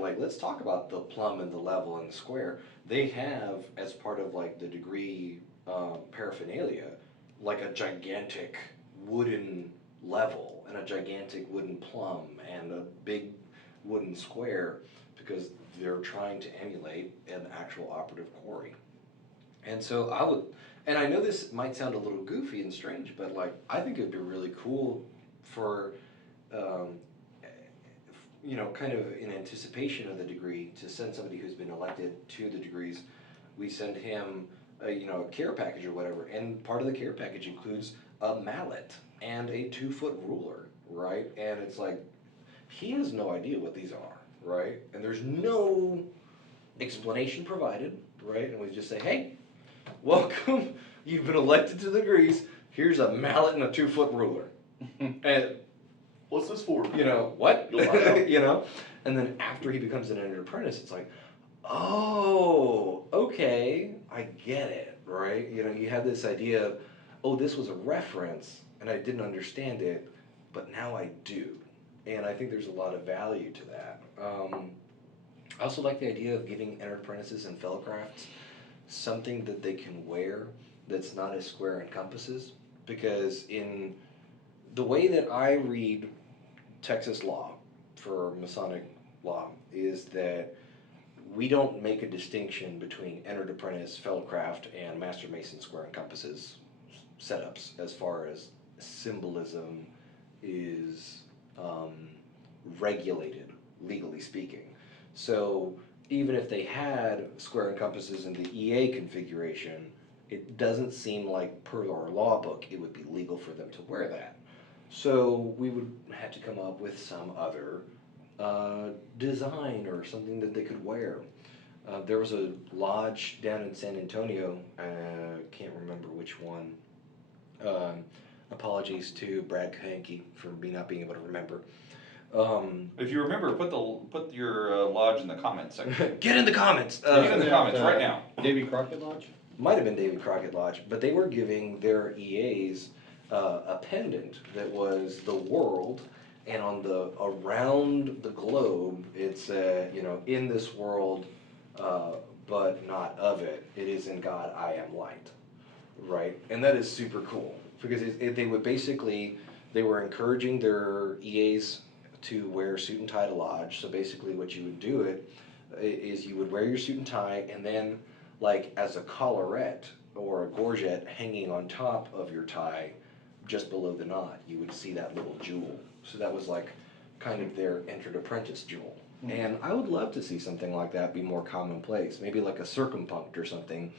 like let's talk about the plumb and the level and the square. They have, as part of like the degree paraphernalia, like a gigantic wooden level and a gigantic wooden plumb and a big wooden square, because they're trying to emulate an actual operative quarry. And so And I know this might sound a little goofy and strange, but like I think it'd be really cool for, um, kind of in anticipation of the degree, to send somebody who's been elected to the degrees. We send him, a care package or whatever, and part of the care package includes a mallet and a 2-foot ruler, right? And it's like he has no idea what these are, right? And there's no explanation provided, right? And we just say, hey, welcome, you've been elected to the degrees, here's a mallet and a 2-foot ruler. And, What's this for? What? You'll find out. And then after he becomes an entered apprentice, it's like, oh, okay, I get it, right? You have this idea of, oh, this was a reference, and I didn't understand it, but now I do. And I think there's a lot of value to that. I also like the idea of giving entered apprentices and fellow crafts something that they can wear that's not as square in compasses, because in the way that I read Texas law for Masonic law is that we don't make a distinction between entered apprentice, fellow craft, and master mason square and compasses setups as far as symbolism is regulated, legally speaking. So even if they had square and compasses in the EA configuration, it doesn't seem like per our law book it would be legal for them to wear that. So we would have to come up with some other design or something that they could wear. There was a lodge down in San Antonio, can't remember which one. Apologies to Brad Kahanke for me not being able to remember. If you remember, put your lodge in the comments section. Get in the comments! Get in the comments right now. Davy Crockett Lodge? Might have been David Crockett Lodge, but they were giving their EAs a pendant that was the world, and on the around the globe it's in this world, but not of it. It is in God I am light, right? And that is super cool because they were encouraging their EAs to wear suit and tie to lodge. So basically, what you would do is you would wear your suit and tie, and then like as a collarette or a gorget hanging on top of your tie, just below the knot, you would see that little jewel. So that was like kind of their entered apprentice jewel. And I would love to see something like that be more commonplace. Maybe like a circumpunct or something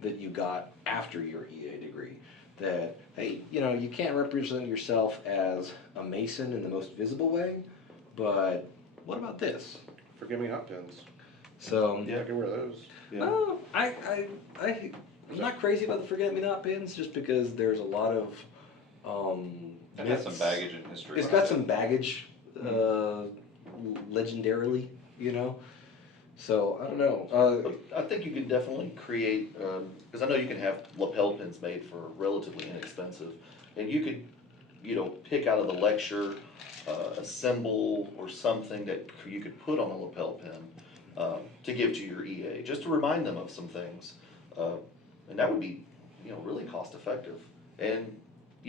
that you got after your EA degree. That, hey, you can't represent yourself as a Mason in the most visible way, but what about this? Forgive me not pins. So, Yeah, I can wear those. oh, I'm not crazy about the forget-me-not pins just because there's a lot of It has some baggage in history. It's got some baggage, legendarily, So I don't know. I think you could definitely create, because I know you can have lapel pins made for relatively inexpensive, and you could, pick out of the lecture a symbol or something that you could put on a lapel pin to give to your EA, just to remind them of some things, and that would be, really cost effective. And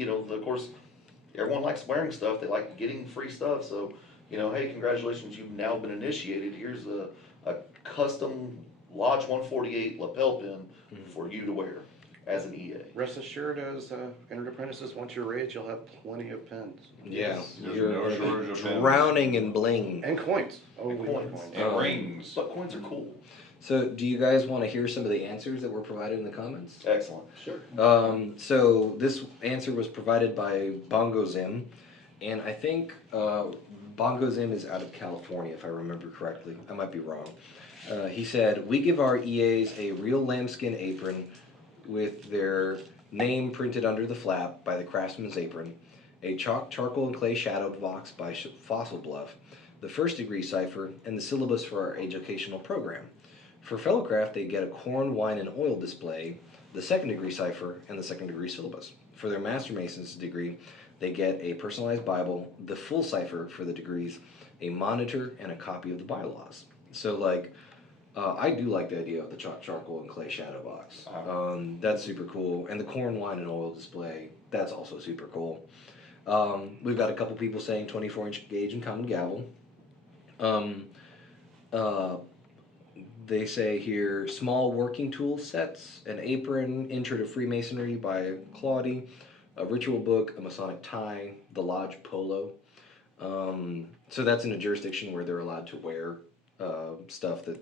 of course, everyone likes wearing stuff. They like getting free stuff. So hey, congratulations, you've now been initiated. Here's a custom Lodge 148 lapel pin for you to wear as an EA. Rest assured, as entered apprentices, once you're rich, you'll have plenty of pens. Yeah, There's you're no shortage of pins. drowning in bling. And coins. Oh, And we coins. love coins. And rings. But coins are cool. So, do you guys want to hear some of the answers that were provided in the comments? Excellent. Sure. So this answer was provided by Bongo Zim, and I think Bongo Zim is out of California, if I remember correctly. I might be wrong. He said, "We give our EAs a real lambskin apron with their name printed under the flap by the Craftsman's Apron, a charcoal and clay shadowed box by Fossil Bluff, the first degree cipher, and the syllabus for our educational program. For Fellowcraft, they get a corn, wine, and oil display, the second degree cipher, and the second degree syllabus. For their Master Mason's degree, they get a personalized Bible, the full cipher for the degrees, a monitor, and a copy of the bylaws." So, I do like the idea of the charcoal and clay shadow box. That's super cool. And the corn, wine, and oil display, that's also super cool. We've got a couple people saying 24-inch gauge and common gavel. They say here, small working tool sets, an apron, Intro to Freemasonry by Claudie, a ritual book, a Masonic tie, the Lodge polo. So that's in a jurisdiction where they're allowed to wear stuff that,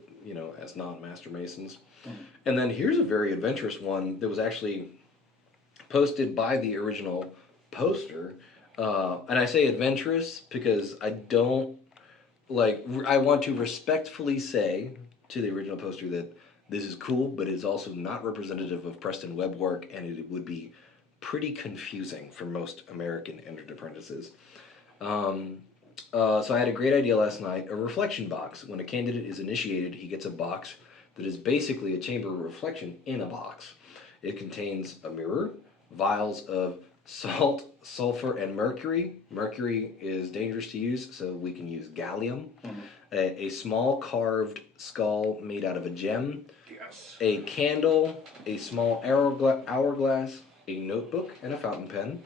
as non-master masons. And then here's a very adventurous one that was actually posted by the original poster. And I say adventurous because I want to respectfully say to the original poster that this is cool, but it's also not representative of Preston Webb work, and it would be pretty confusing for most American entered apprentices. So I had a great idea last night, a reflection box. When a candidate is initiated, he gets a box that is basically a chamber of reflection in a box. It contains a mirror, vials of salt, sulfur, and mercury. Mercury is dangerous to use, so we can use gallium. A small carved skull made out of a gem. Yes. A candle, a small hourglass, a notebook, and a fountain pen.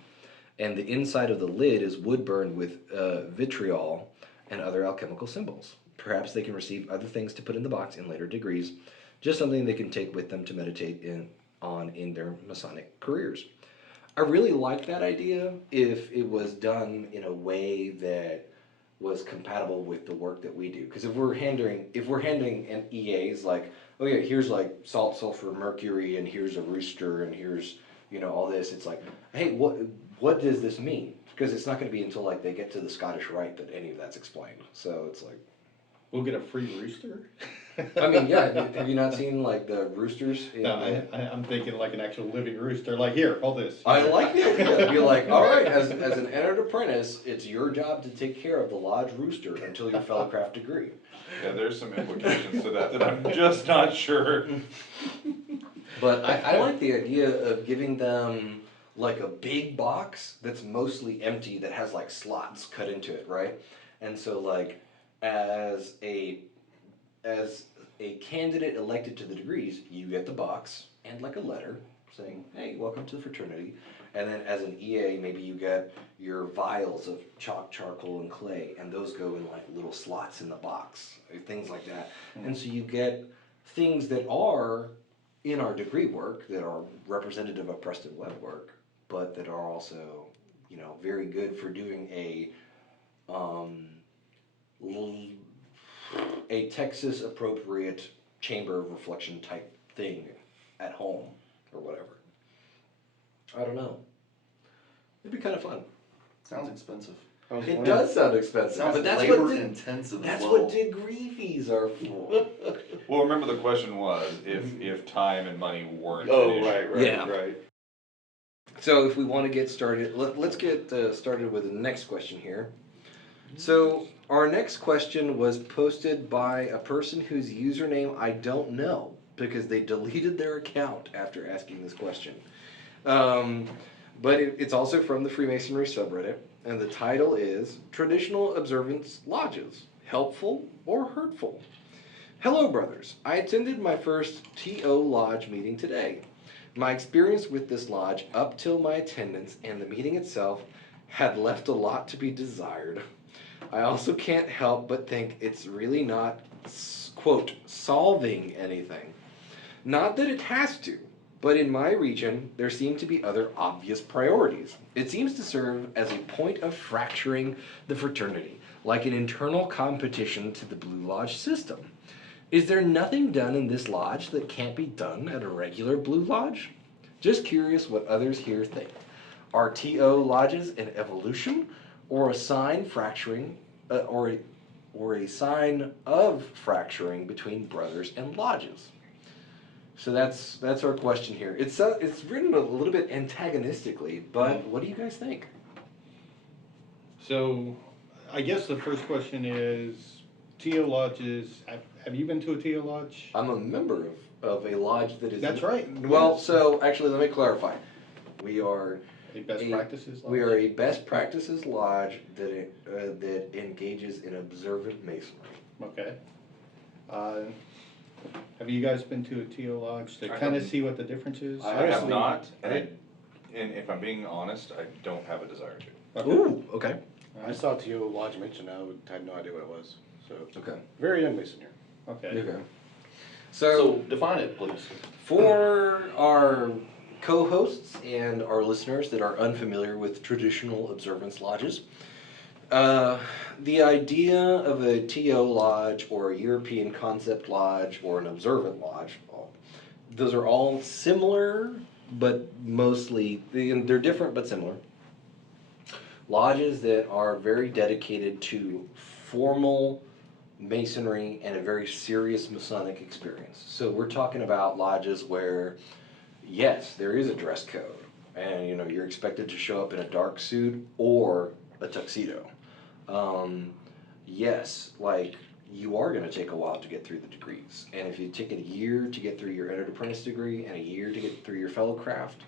And the inside of the lid is wood burned with vitriol and other alchemical symbols. Perhaps they can receive other things to put in the box in later degrees. Just something they can take with them to meditate on in their Masonic careers. I really like that idea if it was done in a way that was compatible with the work that we do. Because if we're handing an EAs like, oh yeah, here's like salt, sulfur, mercury, and here's a rooster, and here's all this, it's like, hey, what does this mean? Because it's not going to be until like they get to the Scottish Rite that any of that's explained. So it's like, We'll get a free rooster? I mean, yeah. Have you not seen like the roosters? No, I'm thinking like an actual living rooster, like here, hold this. I like the idea. You're like, all right, as an entered apprentice, it's your job to take care of the lodge rooster until your fellowcraft degree. Yeah, there's some implications to that I'm just not sure. But I like the idea of giving them like a big box that's mostly empty that has like slots cut into it, right? And so like as a candidate elected to the degrees, you get the box and like a letter saying, hey, welcome to the fraternity. And then as an EA, maybe you get your vials of chalk, charcoal, and clay, and those go in like little slots in the box, things like that. And so you get things that are in our degree work that are representative of Preston Webb work, but that are also, very good for doing a Texas appropriate chamber of reflection type thing at home or whatever. I don't know. It'd be kind of fun. Sounds expensive. It does sound expensive, Sounds but that's labor intensive as that's well. what degree fees are for. Well, remember the question was if time and money weren't an Oh, issue. right, Yeah. right. So if we want to get started, let's get started with the next question here. So our next question was posted by a person whose username I don't know because they deleted their account after asking this question. But it's also from the Freemasonry subreddit, and the title is Traditional Observance Lodges, Helpful or Hurtful? Hello, brothers. I attended my first TO Lodge meeting today. My experience with this lodge up till my attendance and the meeting itself had left a lot to be desired. I also can't help but think it's really not, quote, solving anything. Not that it has to, but in my region, there seem to be other obvious priorities. It seems to serve as a point of fracturing the fraternity, like an internal competition to the Blue Lodge system. Is there nothing done in this lodge that can't be done at a regular Blue Lodge? Just curious what others here think. Are TO lodges an evolution, or a sign fracturing, or a sign of fracturing between brothers and lodges? So that's our question here. It's written a little bit antagonistically, but what do you guys think? So, I guess the first question is, TO lodges, have you been to a TO lodge? I'm a member of a lodge that is... That's right. Well, Yes. so actually let me clarify. We are A best practices lodge? We are a best practices lodge that engages in observant masonry. Okay. Have you guys been to a TO lodge to I kind of haven't. see what the difference is? I have not, and if I'm being honest, I don't have a desire to. Okay. Ooh, okay. I saw T.O. Lodge mentioned, I had no idea what it was, so. Okay. Very young Mason here. Okay. Okay. So define it, please. For our co-hosts and our listeners that are unfamiliar with traditional observance lodges, the idea of a TO lodge or a European concept lodge or an observant lodge, those are all similar, but mostly, they're different but similar. Lodges that are very dedicated to formal Masonry and a very serious Masonic experience. So we're talking about lodges where, yes, there is a dress code, and you're expected to show up in a dark suit or a tuxedo. Yes, like you are going to take a while to get through the degrees, and if you take a year to get through your entered apprentice degree and a year to get through your fellow craft,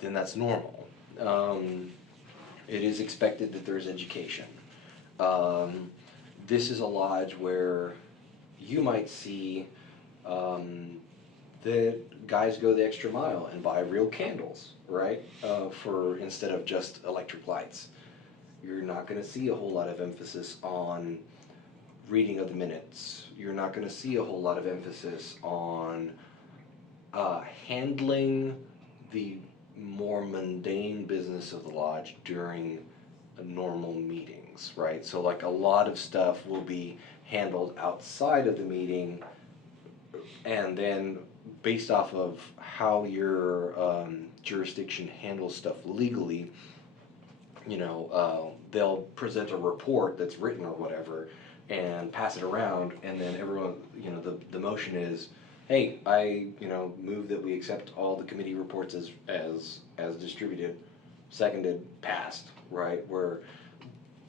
then that's normal. It is expected that there's education. This is a lodge where you might see that guys go the extra mile and buy real candles, right? For instead of just electric lights. You're not going to see a whole lot of emphasis on reading of the minutes. You're not going to see a whole lot of emphasis on handling the more mundane business of the lodge during normal meetings, right? So like a lot of stuff will be handled outside of the meeting, and then based off of how your jurisdiction handles stuff legally, they'll present a report that's written or whatever and pass it around, and then everyone, the motion is, hey, I move that we accept all the committee reports as distributed, seconded, passed, right? Where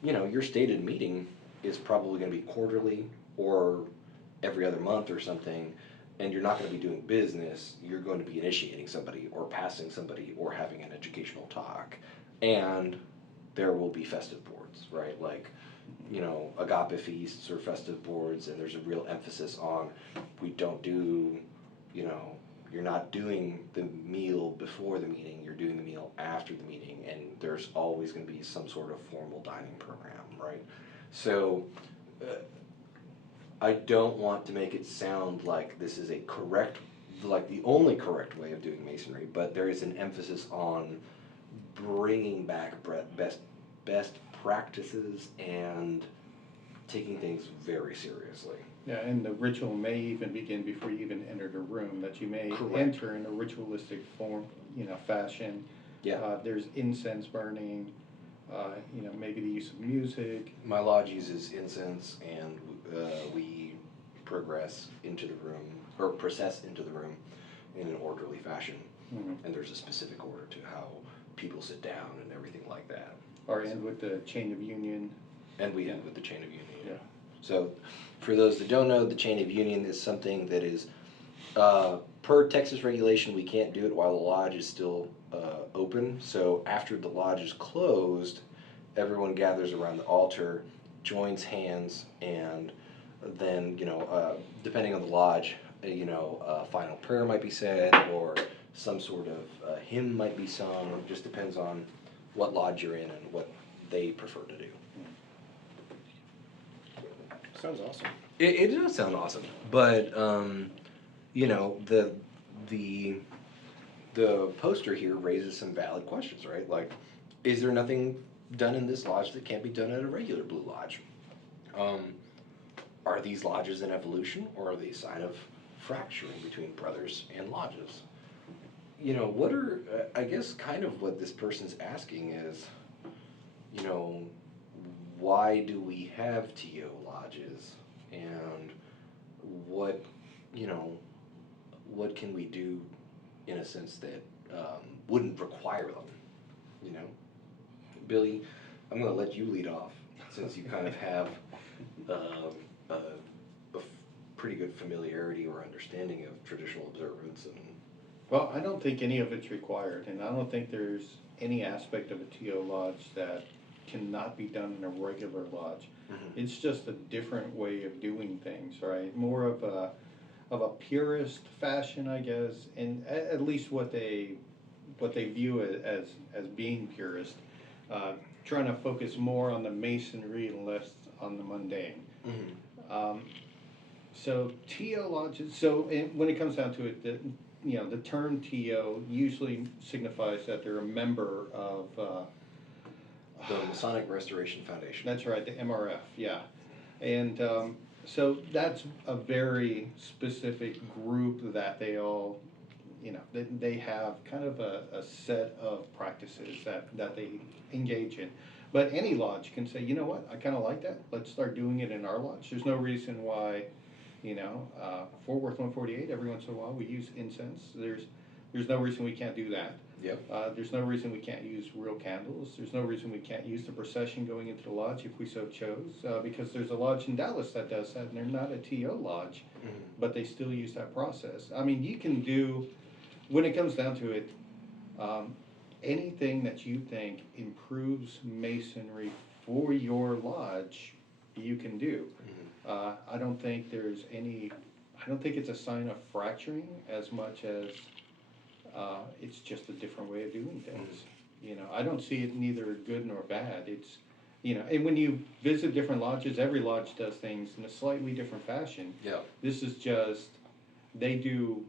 your stated meeting is probably going to be quarterly or every other month or something, and you're not going to be doing business. You're going to be initiating somebody or passing somebody or having an educational talk, and there will be festive boards, right? Like agape feasts or festive boards, and there's a real emphasis on we don't do, you're not doing the meal before the meeting, you're doing the meal after the meeting, and there's always going to be some sort of formal dining program, right? So I don't want to make it sound like this is like the only correct way of doing Masonry, but there is an emphasis on bringing back best practices and taking things very seriously. Yeah, and the ritual may even begin before you even enter the room, that you may Correct. enter in a ritualistic form, fashion. Yeah. There's incense burning, maybe the use of music. My lodge uses incense, and we process into the room in an orderly fashion. Mm-hmm. And there's a specific order to how people sit down and everything like that. Or end with the chain of union. And we end with the chain of union. Yeah. So, for those that don't know, the chain of union is something that is, per Texas regulation, we can't do it while the lodge is still open. So after the lodge is closed, everyone gathers around the altar, joins hands, and then, depending on the lodge, a final prayer might be said, or some sort of hymn might be sung. It just depends on what lodge you're in and what they prefer to do. Sounds awesome. It does sound awesome, but the poster here raises some valid questions, right? Like, is there nothing done in this lodge that can't be done at a regular Blue Lodge? Are these lodges in evolution, or are they a sign of fracturing between brothers and lodges? What are, I guess kind of what this person's asking is, why do we have TO lodges, and what can we do in a sense that wouldn't require them, Billy, I'm going to let you lead off, since you kind of have a pretty good familiarity or understanding of traditional observance. Well, I don't think any of it's required, and I don't think there's any aspect of a TO lodge that cannot be done in a regular lodge. Mm-hmm. It's just a different way of doing things, right? More of a purist fashion, I guess, and at least what they view as being purist, trying to focus more on the masonry and less on the mundane. Mm-hmm. So TO lodges, when it comes down to it, the term TO usually signifies that they're a member of, The Masonic Restoration Foundation. that's right, the MRF, yeah. And so that's a very specific group that they all, they have kind of a set of practices that they engage in. But any lodge can say, you know what, I kind of like that, let's start doing it in our lodge. There's no reason why, Fort Worth 148, every once in a while, we use incense. There's no reason we can't do that. Yep. There's no reason we can't use real candles. There's no reason we can't use the procession going into the lodge if we so chose, because there's a lodge in Dallas that does that, and they're not a TO lodge, but they still use that process. I mean, you can do, when it comes down to it, anything that you think improves masonry for your lodge, you can do. I don't think it's a sign of fracturing as much as it's just a different way of doing things. I don't see it neither good nor bad. It's, and when you visit different lodges, every lodge does things in a slightly different fashion. Yeah. This is just, they do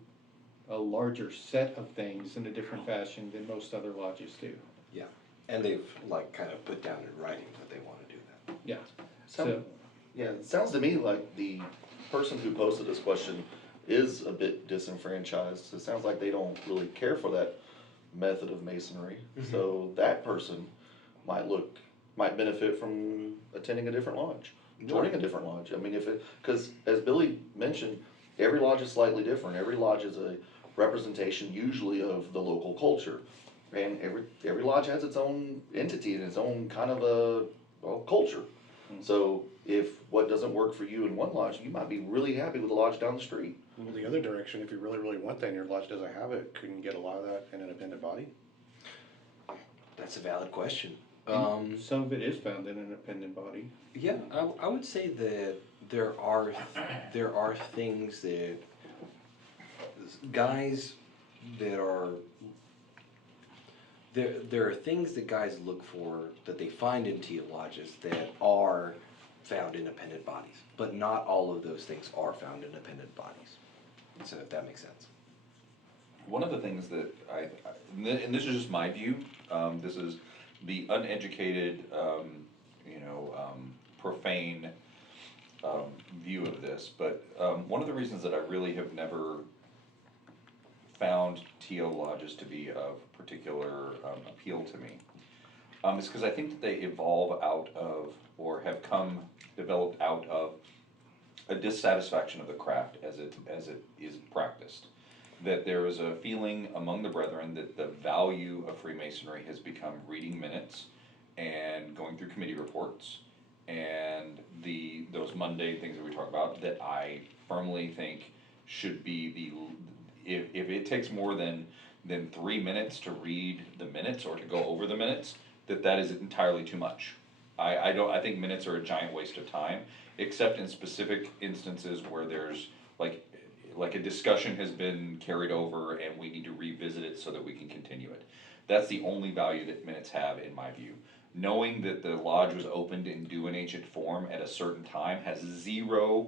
a larger set of things in a different fashion than most other lodges do. Yeah. And they've kind of put down in writing that they want to do that. Yeah. Yeah, it sounds to me like the person who posted this question is a bit disenfranchised. It sounds like they don't really care for that method of masonry. So that person might benefit from attending a different lodge, joining a different lodge. I mean, because as Billy mentioned, every lodge is slightly different. Every lodge is a representation usually of the local culture. And every lodge has its own entity and its own kind of a culture. So if what doesn't work for you in one lodge, you might be really happy with the lodge down the street. Well, the other direction, if you really, really want that and your lodge doesn't have it, couldn't you get a lot of that in an independent body? That's a valid question. Some of it is found in an independent body. Yeah, I would say that there are things that guys that are there are things that guys look for that they find in TO lodges that are found in independent bodies, but not all of those things are found in independent bodies. So if that makes sense. One of the things that and this is just my view, this is the uneducated, profane view of this, but one of the reasons that I really have never found TO lodges to be of particular appeal to me is because I think that they evolve out of, or have developed out of, a dissatisfaction of the craft as it is practiced. That there is a feeling among the brethren that the value of Freemasonry has become reading minutes and going through committee reports and those mundane things that we talk about, that I firmly think should be if it takes more than 3 minutes to read the minutes or to go over the minutes, that is entirely too much. I think minutes are a giant waste of time, except in specific instances where there's like a discussion has been carried over and we need to revisit it so that we can continue it. That's the only value that minutes have in my view. Knowing that the lodge was opened in due and ancient form at a certain time has zero,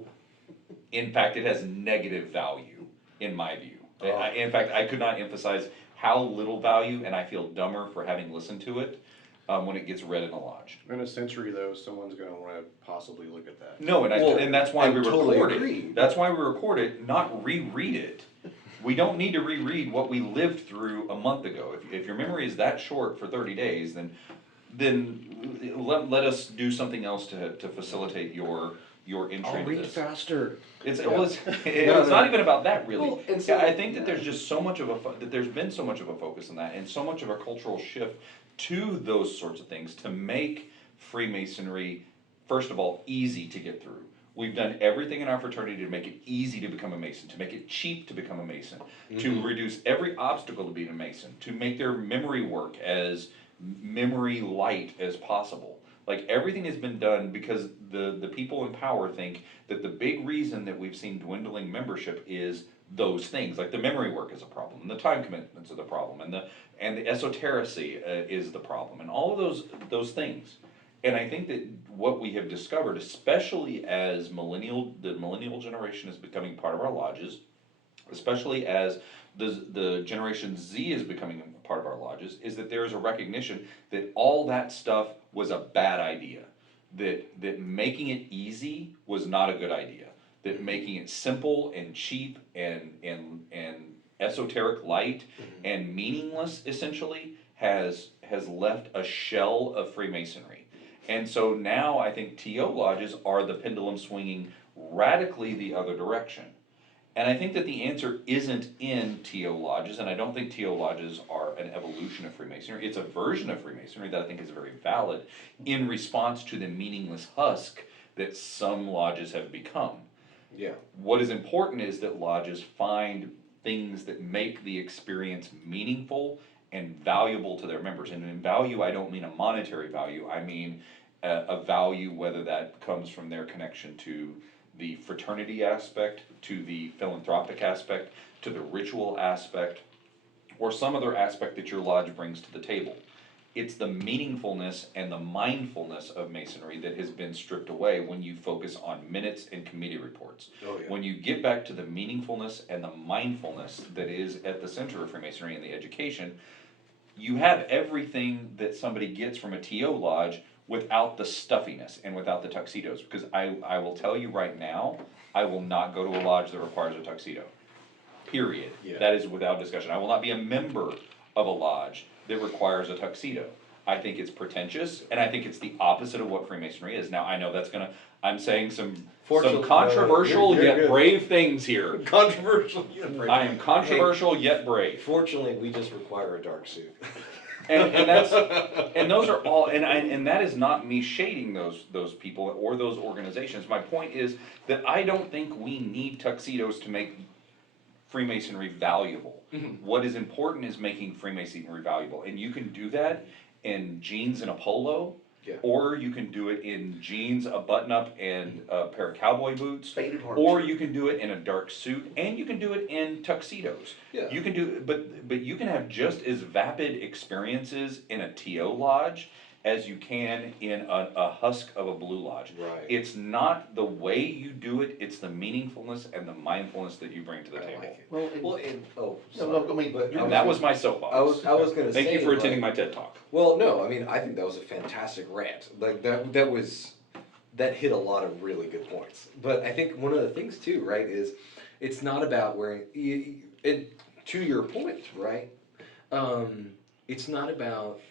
in fact it has negative value in my view. In fact, I could not emphasize how little value, and I feel dumber for having listened to it when it gets read in a lodge. In a century, though, someone's going to want to possibly look at that. No, and that's why we totally record agree. it. That's why we record it, not reread it. We don't need to reread what we lived through a month ago. If your memory is that short for 30 days, then let us do something else to facilitate your entry I'll into read this. faster. It's not even about that really. Well, and so- I think that there's just so much of that there's been so much of a focus on that and so much of a cultural shift to those sorts of things to make Freemasonry, first of all, easy to get through. We've done everything in our fraternity to make it easy to become a Mason, to make it cheap to become a Mason, to reduce every obstacle to being a Mason, to make their memory work as memory light as possible. Like everything has been done because the people in power think that the big reason that we've seen dwindling membership is those things. Like the memory work is a problem, and the time commitments are the problem, and the esotericy is the problem, and all of those things. And I think that what we have discovered, especially as the millennial generation is becoming part of our lodges, especially as the Generation Z is becoming a part of our lodges, is that there is a recognition that all that stuff was a bad idea. That making it easy was not a good idea. That making it simple and cheap and esoteric light and meaningless essentially has left a shell of Freemasonry. And so now I think TO lodges are the pendulum swinging radically the other direction. And I think that the answer isn't in TO lodges, and I don't think TO lodges are an evolution of Freemasonry. It's a version of Freemasonry that I think is very valid in response to the meaningless husk that some lodges have become. Yeah. What is important is that lodges find things that make the experience meaningful and valuable to their members. And in value, I don't mean a monetary value, I mean a value whether that comes from their connection to the fraternity aspect, to the philanthropic aspect, to the ritual aspect, or some other aspect that your lodge brings to the table. It's the meaningfulness and the mindfulness of Masonry that has been stripped away when you focus on minutes and committee reports. Oh, yeah. When you get back to the meaningfulness and the mindfulness that is at the center of Freemasonry and the education, you have everything that somebody gets from a TO lodge without the stuffiness and without the tuxedos. Because I will tell you right now, I will not go to a lodge that requires a tuxedo. Period. Yeah. That is without discussion. I will not be a member of a lodge that requires a tuxedo. I think it's pretentious, and I think it's the opposite of what Freemasonry is. Now, I know I'm saying some Fortunately, controversial you're yet good. brave things here. Controversial. I am controversial yet brave. Fortunately, we just require a dark suit. And those are all, and that is not me shading those people or those organizations. My point is that I don't think we need tuxedos to make Freemasonry valuable. What is important is making Freemasonry valuable, and you can do that in jeans and a polo, Yeah. or you can do it in jeans, a button-up, and a pair of cowboy boots, Faded hard or shirt. you can do it in a dark suit, and you can do it in tuxedos. Yeah. You can do, but you can have just as vapid experiences in a TO lodge as you can in a husk of a blue lodge. Right. It's not the way you do it, it's the meaningfulness and the mindfulness that you bring to the I table. like it. Well, Well, and, No, sorry, I mean, but you're- And that was my soapbox. I was gonna say. Thank you for attending like, my TED Talk. Well, no, I mean, I think that was a fantastic rant. Like that hit a lot of really good points. But I think one of the things too, right, is it's not about wearing. And to your point, right? It's not about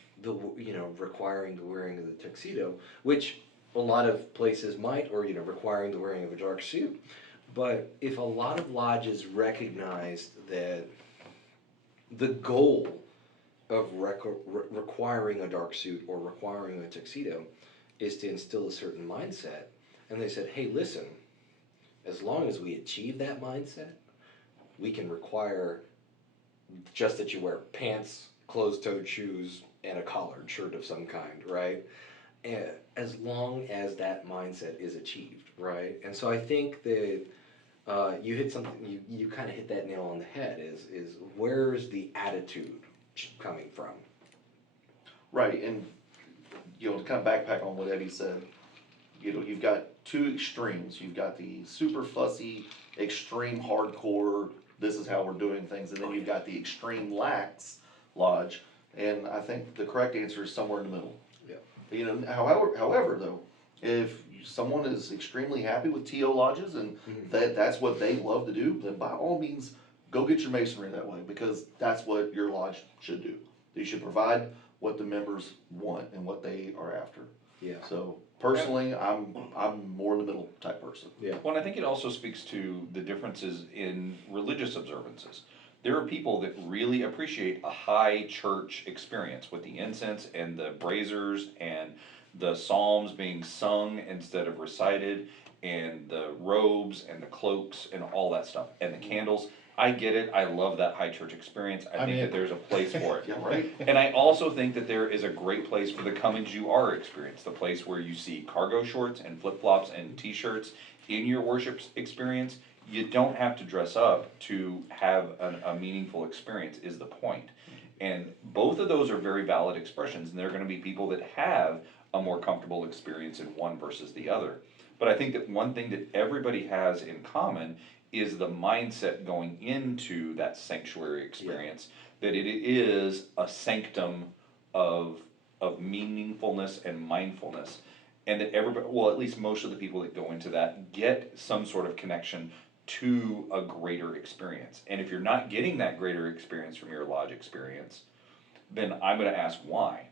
requiring the wearing of the tuxedo, which a lot of places might, or requiring the wearing of a dark suit. But if a lot of lodges recognized that the goal of requiring a dark suit or requiring a tuxedo is to instill a certain mindset, and they said, hey, listen, as long as we achieve that mindset, we can require just that you wear pants, closed-toed shoes, and a collared shirt of some kind, right? And as long as that mindset is achieved, right? And so I think that you hit something, you kind of hit that nail on the head, is where's the attitude coming from? Right, and to kind of backpack on what Eddie said, you've got two extremes. You've got the super fussy, extreme hardcore, this is how we're doing things, and then you've got the extreme lax lodge. And I think the correct answer is somewhere in the middle. Yeah. However though, if someone is extremely happy with TO lodges and that's what they love to do, then by all means, go get your masonry that way, because that's what your lodge should do. You should provide what the members want and what they are after. Yeah. So personally, I'm more in the middle type person. Yeah. Well, and I think it also speaks to the differences in religious observances. There are people that really appreciate a high church experience with the incense and the braziers and the psalms being sung instead of recited, and the robes and the cloaks and all that stuff, and the candles. I get it. I love that high church experience. I think that there's a place for it. Yeah, right? And I also think that there is a great place for the come as you are experience, the place where you see cargo shorts and flip-flops and t-shirts in your worship experience. You don't have to dress up to have a meaningful experience, is the point. And both of those are very valid expressions, and there are gonna be people that have a more comfortable experience in one versus the other. But I think that one thing that everybody has in common is the mindset going into that sanctuary experience, that it is a sanctum of meaningfulness and mindfulness. And that everybody, well, at least most of the people that go into that get some sort of connection to a greater experience. And if you're not getting that greater experience from your lodge experience, then I'm gonna ask why.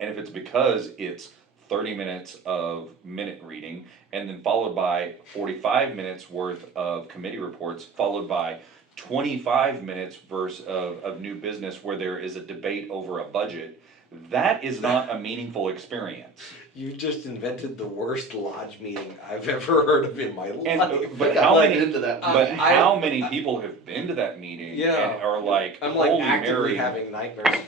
And if it's because it's 30 minutes of minute reading, and then followed by 45 minutes worth of committee reports, followed by 25 minutes of new business where there is a debate over a budget, that is not a meaningful experience. You just invented the worst lodge meeting I've ever heard of in my And, life. but got how led many, into that but meeting. how many people have been to that meeting Yeah. and are like, I'm like holy actively Mary, having nightmares.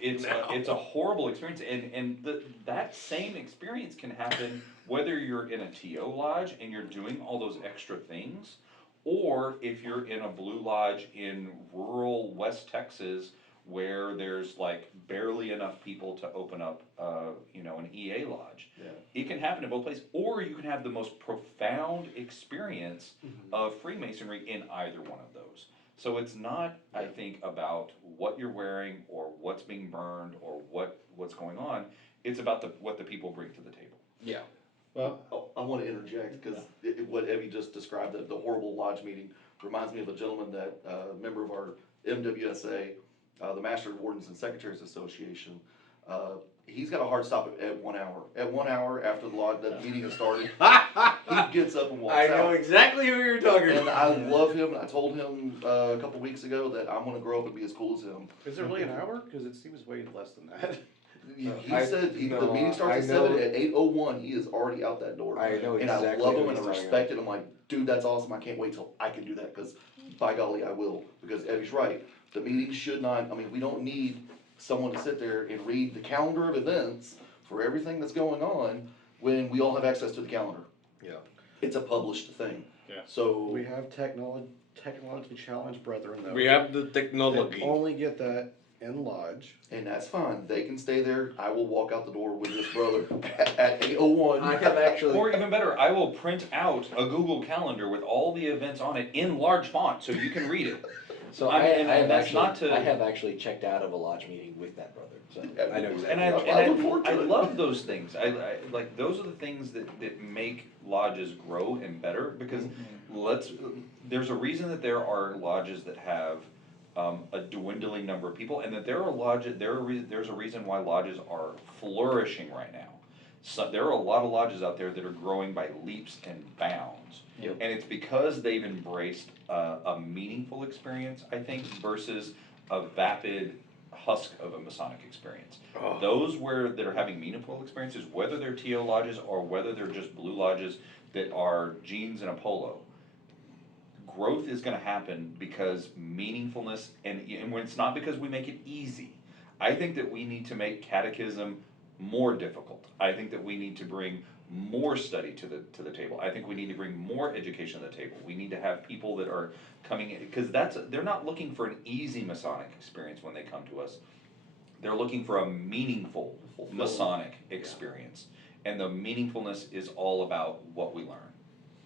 it's a horrible experience, and that same experience can happen whether you're in a TO lodge and you're doing all those extra things, or if you're in a blue lodge in rural West Texas where there's like barely enough people to open up, an EA lodge. Yeah. It can happen in both places, or you can have the most profound experience of Freemasonry in either one of those. So it's not, I think, about what you're wearing or what's being burned or what's going on. It's about what the people bring to the table. Yeah. Well, I want to interject, because what Evie just described, the horrible lodge meeting, reminds me of a gentleman that, member of our MWSA, the Master of Wardens and Secretaries Association. He's got a hard stop at 1 hour. At 1 hour after the meeting has started, he gets up and walks I out. know exactly who you're talking And about. I love him. I told him a couple weeks ago that I'm gonna grow up and be as cool as him. Is it really an hour? Cause it seems way less than that. He No, the meeting starts I at know- 7, at 8:01, he is already out that door. I know And exactly I love him what and I he's talking respect it. I'm like, dude, that's awesome. I can't wait till I can do that, because by golly, I will. Because Evie's right. The meeting should not, we don't need someone to sit there and read the calendar of events for everything that's going on when we all have access to the calendar. Yeah. It's a published thing. Yeah. So. We have technologically challenged brethren though. We have the that technology. only get that in lodge. And that's fine. They can stay there. I will walk out the door with this brother at 8:01. I have actually. Or even better, I will print out a Google Calendar with all the events on it in large font so you can read it. So I mean, I have that's actually, not to- I have actually checked out of a lodge meeting with that brother. So I know exactly. And I, what I you're look forward to I it. love those things. I like, those are the things that make lodges grow and better, because there's a reason that there are lodges that have a dwindling number of people, and that there's a reason why lodges are flourishing right now. So there are a lot of lodges out there that are growing by leaps and bounds. Yep. And it's because they've embraced a meaningful experience, I think, versus a vapid husk of a Masonic experience. Oh. Those that are having meaningful experiences, whether they're TO lodges or whether they're just blue lodges that are jeans and a polo, growth is gonna happen because meaningfulness, and when it's not because we make it easy. I think that we need to make catechism more difficult. I think that we need to bring more study to the table. I think we need to bring more education to the table. We need to have people that are coming in, because they're not looking for an easy Masonic experience when they come to us. They're looking for a meaningful Masonic experience. And the meaningfulness is all about what we learn.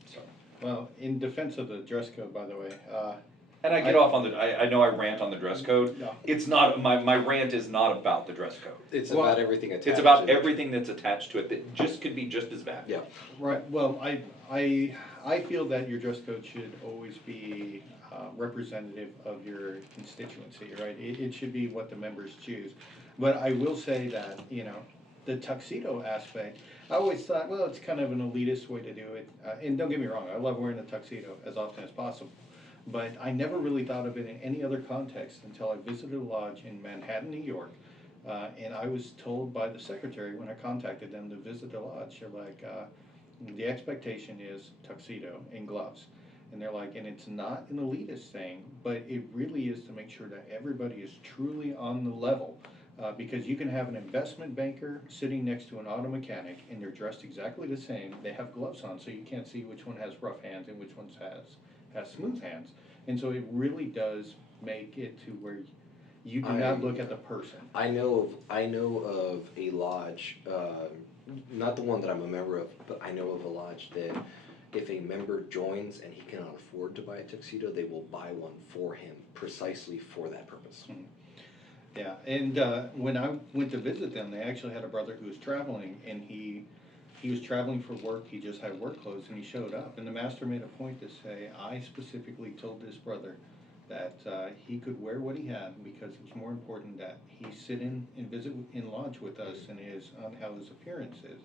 So. well, in defense of the dress code, by the way, And I get off on I know I rant on the dress code. No. It's not, my rant is not about the dress code. It's Well, about everything attached. It's about to it. everything that's attached to it that could be just as bad. Yeah. right, well, I feel that your dress code should always be representative of your constituency, right? It should be what the members choose. But I will say that, the tuxedo aspect, I always thought, well, it's kind of an elitist way to do it. And don't get me wrong, I love wearing a tuxedo as often as possible. But I never really thought of it in any other context until I visited a lodge in Manhattan, New York. And I was told by the secretary when I contacted them to visit the lodge, they're like, the expectation is tuxedo and gloves. And they're like, and it's not an elitist thing, but it really is to make sure that everybody is truly on the level. Because you can have an investment banker sitting next to an auto mechanic and they're dressed exactly the same. They have gloves on, so you can't see which one has rough hands and which one has smooth hands. And so it really does make it to where You do not look at the person. I know of a lodge, not the one that I'm a member of, but I know of a lodge that if a member joins and he cannot afford to buy a tuxedo, they will buy one for him precisely for that purpose. Yeah, and when I went to visit them, they actually had a brother who was traveling, and he was traveling for work. He just had work clothes, and he showed up. And the master made a point to say, I specifically told this brother that he could wear what he had because it was more important that he sit in and visit in lodge with us and on how his appearance is.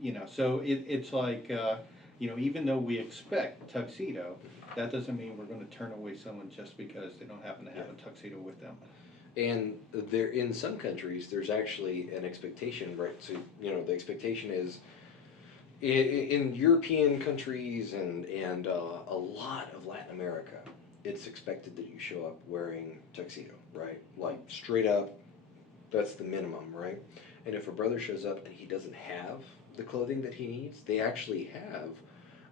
You know, so it's like, you know, even though we expect tuxedo, that doesn't mean we're going to turn away someone just because they don't happen to have a tuxedo with them. And there, in some countries, there's actually an expectation, right? So, you know, the expectation is in European countries and a lot of Latin America, it's expected that you show up wearing tuxedo, right? Like straight up, that's the minimum, right? And if a brother shows up and he doesn't have the clothing that he needs, they actually have,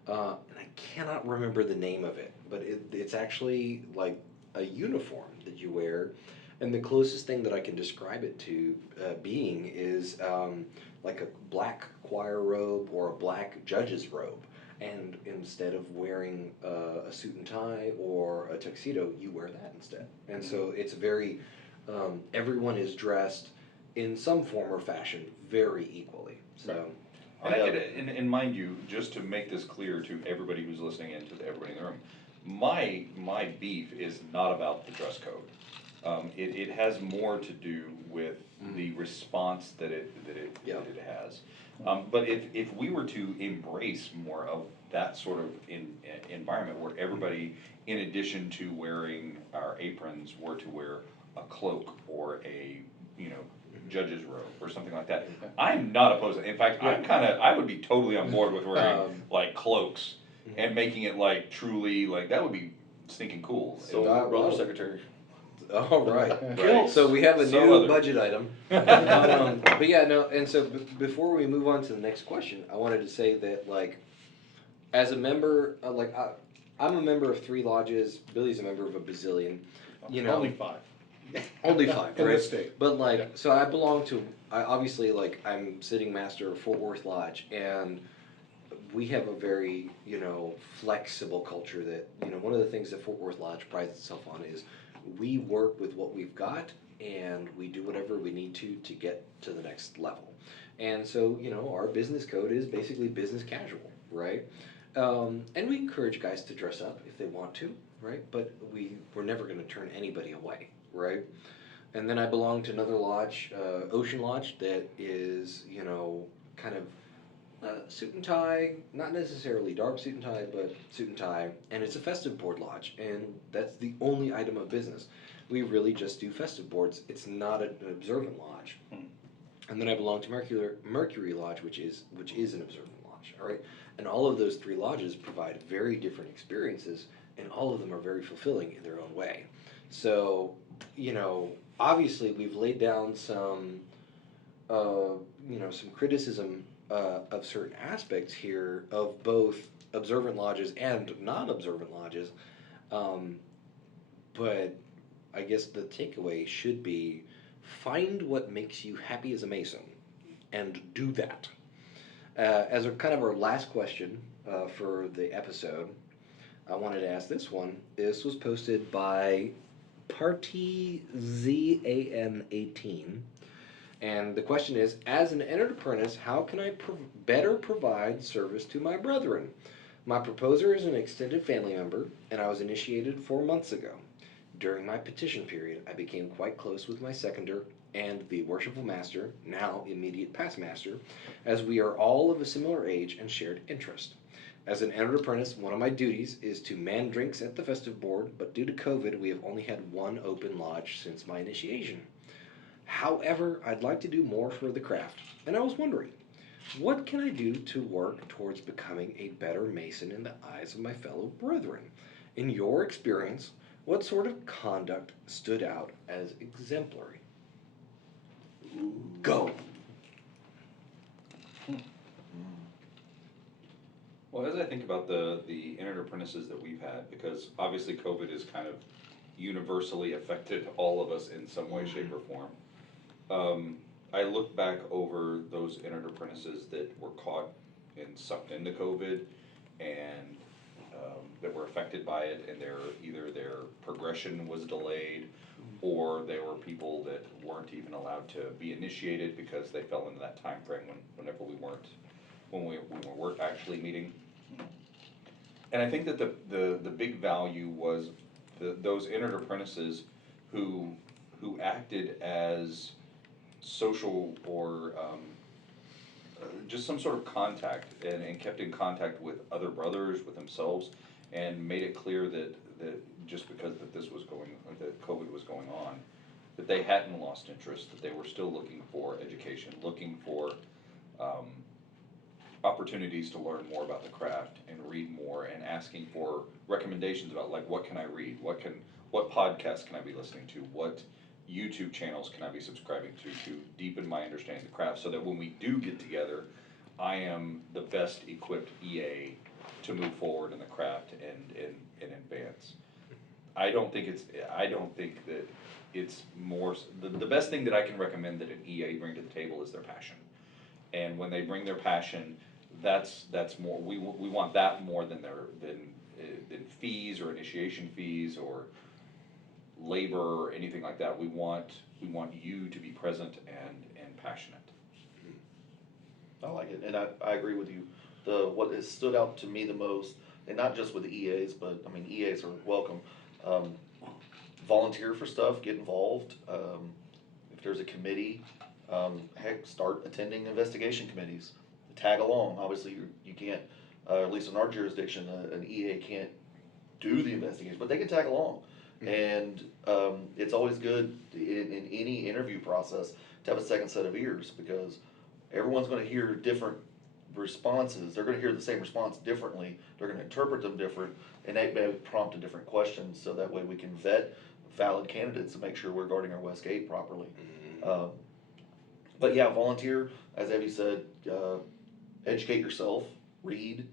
and I cannot remember the name of it, but it's actually like a uniform that you wear. And the closest thing that I can describe it to being is like a black choir robe or a black judge's robe. And instead of wearing a suit and tie or a tuxedo, you wear that instead. And so it's very, everyone is dressed in some form or fashion very equally. So, And mind you, just to make this clear to everybody who's listening and to everybody in the room, my beef is not about the dress code. It has more to do with the response that it has. But if we were to embrace more of that sort of environment where everybody, in addition to wearing our aprons, were to wear a cloak or a judge's robe or something like that, I'm not opposed to it. In fact, I would be totally on board with wearing like cloaks and making it like truly like that would be stinking cool. So, brother secretary. all right. So we have a new budget item. But yeah, no, and so before we move on to the next question, I wanted to say that, like, as a member, I'm a member of 3 lodges, Billy's a member of a bazillion, you know. Only 5. Only 5, In right? the state. But, like, so I belong to, obviously, like, I'm sitting master of Fort Worth Lodge, and we have a very, flexible culture that, one of the things that Fort Worth Lodge prides itself on is we work with what we've got and we do whatever we need to get to the next level. And so, our business code is basically business casual, right? And we encourage guys to dress up if they want to, right? But we're never going to turn anybody away, right? And then I belong to another lodge, Ocean Lodge, that is, kind of suit and tie, not necessarily dark suit and tie, but suit and tie, and it's a festive board lodge, and that's the only item of business. We really just do festive boards. It's not an observant lodge. And then I belong to Mercury Lodge, which is an observant lodge. All right, and all of those 3 lodges provide very different experiences, and all of them are very fulfilling in their own way. So, obviously we've laid down some, some criticism of certain aspects here of both observant lodges and non-observant lodges, but I guess the takeaway should be find what makes you happy as a Mason and do that. As a kind of our last question for the episode, I wanted to ask this one. This was posted by PartyZAN18. And the question is, as an entered apprentice, how can I better provide service to my brethren? My proposer is an extended family member, and I was initiated 4 months ago. During my petition period, I became quite close with my seconder and the worshipful master, now immediate past master, as we are all of a similar age and shared interest. As an entered apprentice, one of my duties is to man drinks at the festive board, but due to COVID, we have only had 1 open lodge since my initiation. However, I'd like to do more for the craft, and I was wondering, what can I do to work towards becoming a better Mason in the eyes of my fellow brethren? In your experience, what sort of conduct stood out as exemplary? Go! Well, as I think about the entered apprentices that we've had, because obviously COVID has kind of universally affected all of us in some way, shape, or form. I look back over those entered apprentices that were caught and sucked into COVID and that were affected by it, and either their progression was delayed, or there were people that weren't even allowed to be initiated because they fell into that time frame whenever we weren't actually meeting. And I think that the big value was those entered apprentices who acted as social or just some sort of contact and kept in contact with other brothers, with themselves, and made it clear that just because that COVID was going on, that they hadn't lost interest, that they were still looking for education, looking for opportunities to learn more about the craft and read more, and asking for recommendations about, like, what can I read, what podcasts can I be listening to, what YouTube channels can I be subscribing to deepen my understanding of the craft, so that when we do get together, I am the best equipped EA to move forward in the craft and advance. I don't think that it's more, the best thing that I can recommend that an EA bring to the table is their passion. And when they bring their passion, that's more, we want that more than fees or initiation fees or labor or anything like that. We want you to be present and passionate. I like it, and I agree with you. What has stood out to me the most, and not just with the EAs, but I mean, EAs are welcome. Volunteer for stuff, get involved. If there's a committee, heck, start attending investigation committees. Tag along. Obviously, you can't, at least in our jurisdiction, an EA can't do the investigation, but they can tag along. And it's always good in any interview process to have a second set of ears, because everyone's going to hear different responses. They're going to hear the same response differently. They're going to interpret them different, and that may prompt a different question, so that way we can vet valid candidates to make sure we're guarding our West Gate properly. But yeah, volunteer, as Evie said, educate yourself, read,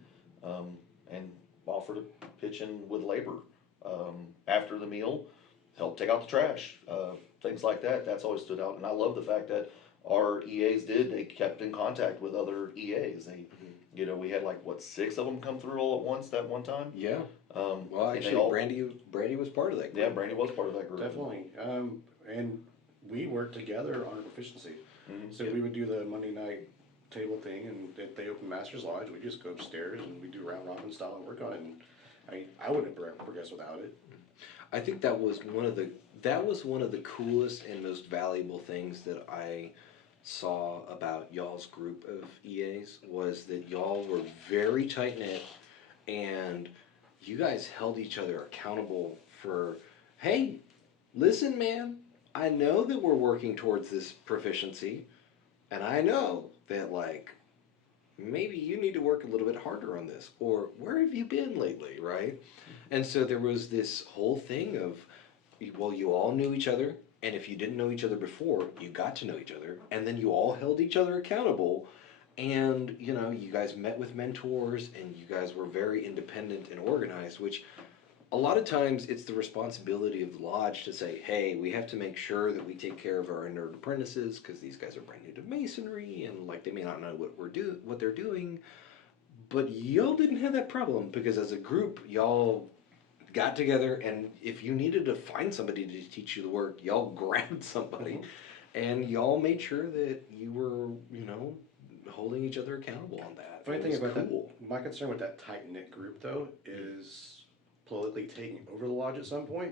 and offer to pitch in with labor. After the meal, help take out the trash, things like that. That's always stood out, and I love the fact that our EAs they kept in contact with other EAs. We had 6 of them come through all at once that one time. Yeah. Well, actually, Brandy was part of that group. Yeah, Brandy was part of that group. Definitely. And we worked together on proficiency. Mm-hmm. So we would do the Monday night table thing, and if they open Master's Lodge, we just go upstairs and we do round robin style and work on it. And I wouldn't have progressed without it. I think that was one of the coolest and most valuable things that I saw about y'all's group of EAs, was that y'all were very tight knit, and you guys held each other accountable for, hey, listen, man, I know that we're working towards this proficiency, and I know that maybe you need to work a little bit harder on this, or where have you been lately, right? And so there was this whole thing of, well, you all knew each other, and if you didn't know each other before, you got to know each other, and then you all held each other accountable, and you guys met with mentors, and you guys were very independent and organized, which a lot of times it's the responsibility of the lodge to say, hey, we have to make sure that we take care of our entered apprentices, because these guys are brand new to masonry, and they may not know what they're doing. But y'all didn't have that problem, because as a group, y'all got together, and if you needed to find somebody to teach you the work, y'all grabbed somebody, and y'all made sure that you were, holding each other accountable on that. Funny thing about that, my concern with that tight-knit group, though, is politically taking over the lodge at some point.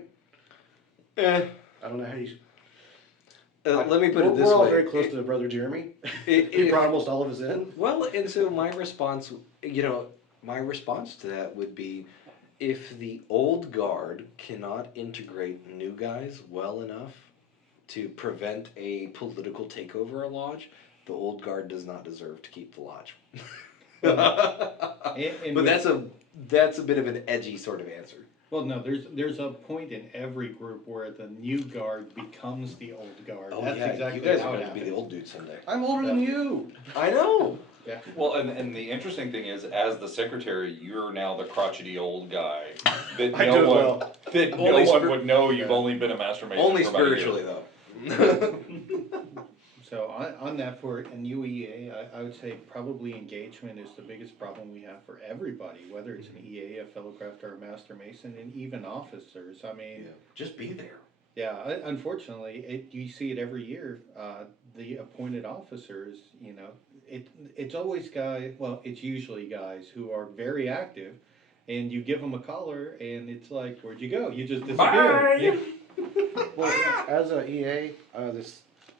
I don't know how you... let me put it this way. We're all very close to Brother Jeremy. He brought almost all of us in. Well, and so my response to that would be, if the old guard cannot integrate new guys well enough to prevent a political takeover of lodge, the old guard does not deserve to keep the lodge. But that's a bit of an edgy sort of answer. Well, no, there's a point in every group where the new guard becomes the old guard. Oh, That's yeah, exactly you guys how are it going to be the happens. old dude someday. I'm older than you. I know. Yeah. Well, and the interesting thing is, as the secretary, you're now the crotchety old guy that I no do as one, well. that Only no one spir- would know you've Yeah. only been a master mason Only for about a year. spiritually, though. So on that for an UEA, I would say probably engagement is the biggest problem we have for everybody, whether it's an EA, a fellow crafter, or a master mason, and even officers. I mean, Just be there. yeah, unfortunately, you see it every year. The appointed officers, you know, it's always guys. Well, it's usually guys who are very active, and you give them a collar, and it's like, where'd you go? You just disappeared. Bye! Yeah. Well, as a EA,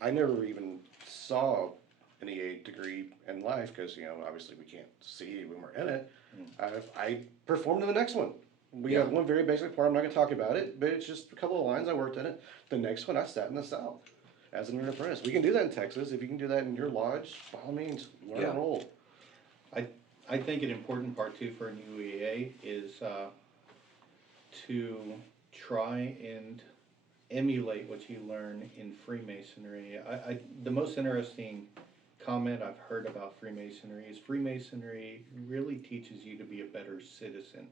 I never even saw an EA degree in life because obviously we can't see when we're in it. I performed in the next one. We have one very basic part. I'm not going to talk about it, but it's just a couple of lines. I worked in it. The next one, I sat in the South as an apprentice. We can do that in Texas. If you can do that in your lodge, by all means, learn a role. I think an important part too for a new EA is to try and emulate what you learn in Freemasonry. The most interesting comment I've heard about Freemasonry is Freemasonry really teaches you to be a better citizen.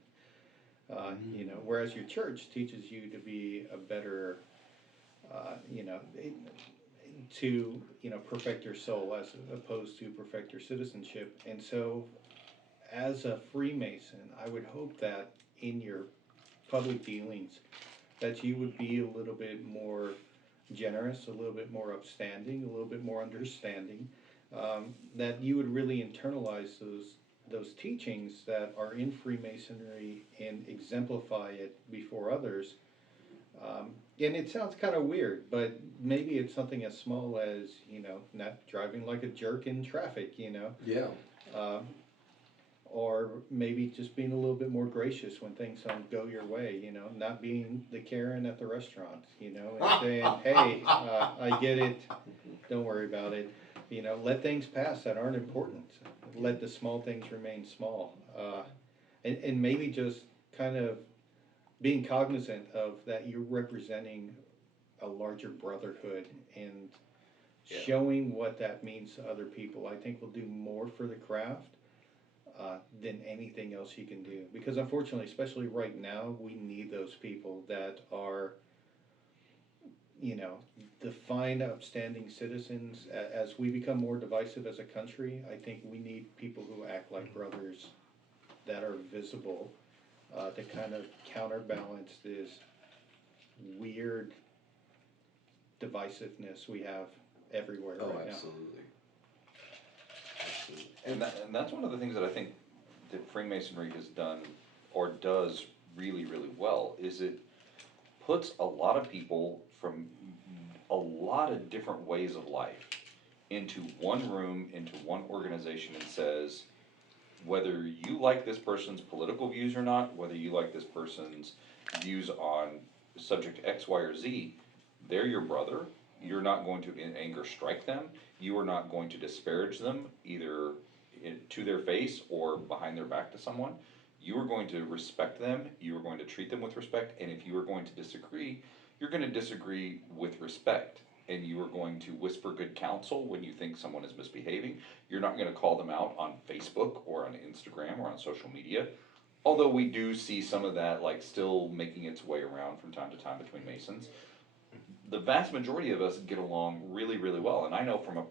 Whereas your church teaches you to be a better, perfect your soul as opposed to perfect your citizenship. And so, as a Freemason, I would hope that in your public dealings, that you would be a little bit more generous, a little bit more upstanding, a little bit more understanding, that you would really internalize those teachings that are in Freemasonry and exemplify it before others. And it sounds kind of weird, but maybe it's something as small as, not driving like a jerk in traffic, Yeah. or maybe just being a little bit more gracious when things don't go your way, not being the Karen at the restaurant, and saying, hey, I get it, don't worry about it, let things pass that aren't important, let the small things remain small, and maybe just kind of being cognizant of that you're representing a larger brotherhood and showing what that means to other people, I think will do more for the craft than anything else you can do. Because unfortunately, especially right now, we need those people that are, the fine, upstanding citizens. As we become more divisive as a country, I think we need people who act like brothers that are visible to kind of counterbalance this weird divisiveness we have everywhere right now. Absolutely. And that's one of the things that I think that Freemasonry has done or does really, really well is it puts a lot of people from a lot of different ways of life into one room, into one organization, and says, whether you like this person's political views or not, whether you like this person's views on subject X, Y, or Z, they're your brother. You're not going to in anger strike them. You are not going to disparage them either to their face or behind their back to someone. You are going to respect them. You are going to treat them with respect. And if you are going to disagree, you're going to disagree with respect. And you are going to whisper good counsel when you think someone is misbehaving. You're not going to call them out on Facebook or on Instagram or on social media. Although we do see some of that still making its way around from time to time between Masons. The vast majority of us get along really, really well. And I know from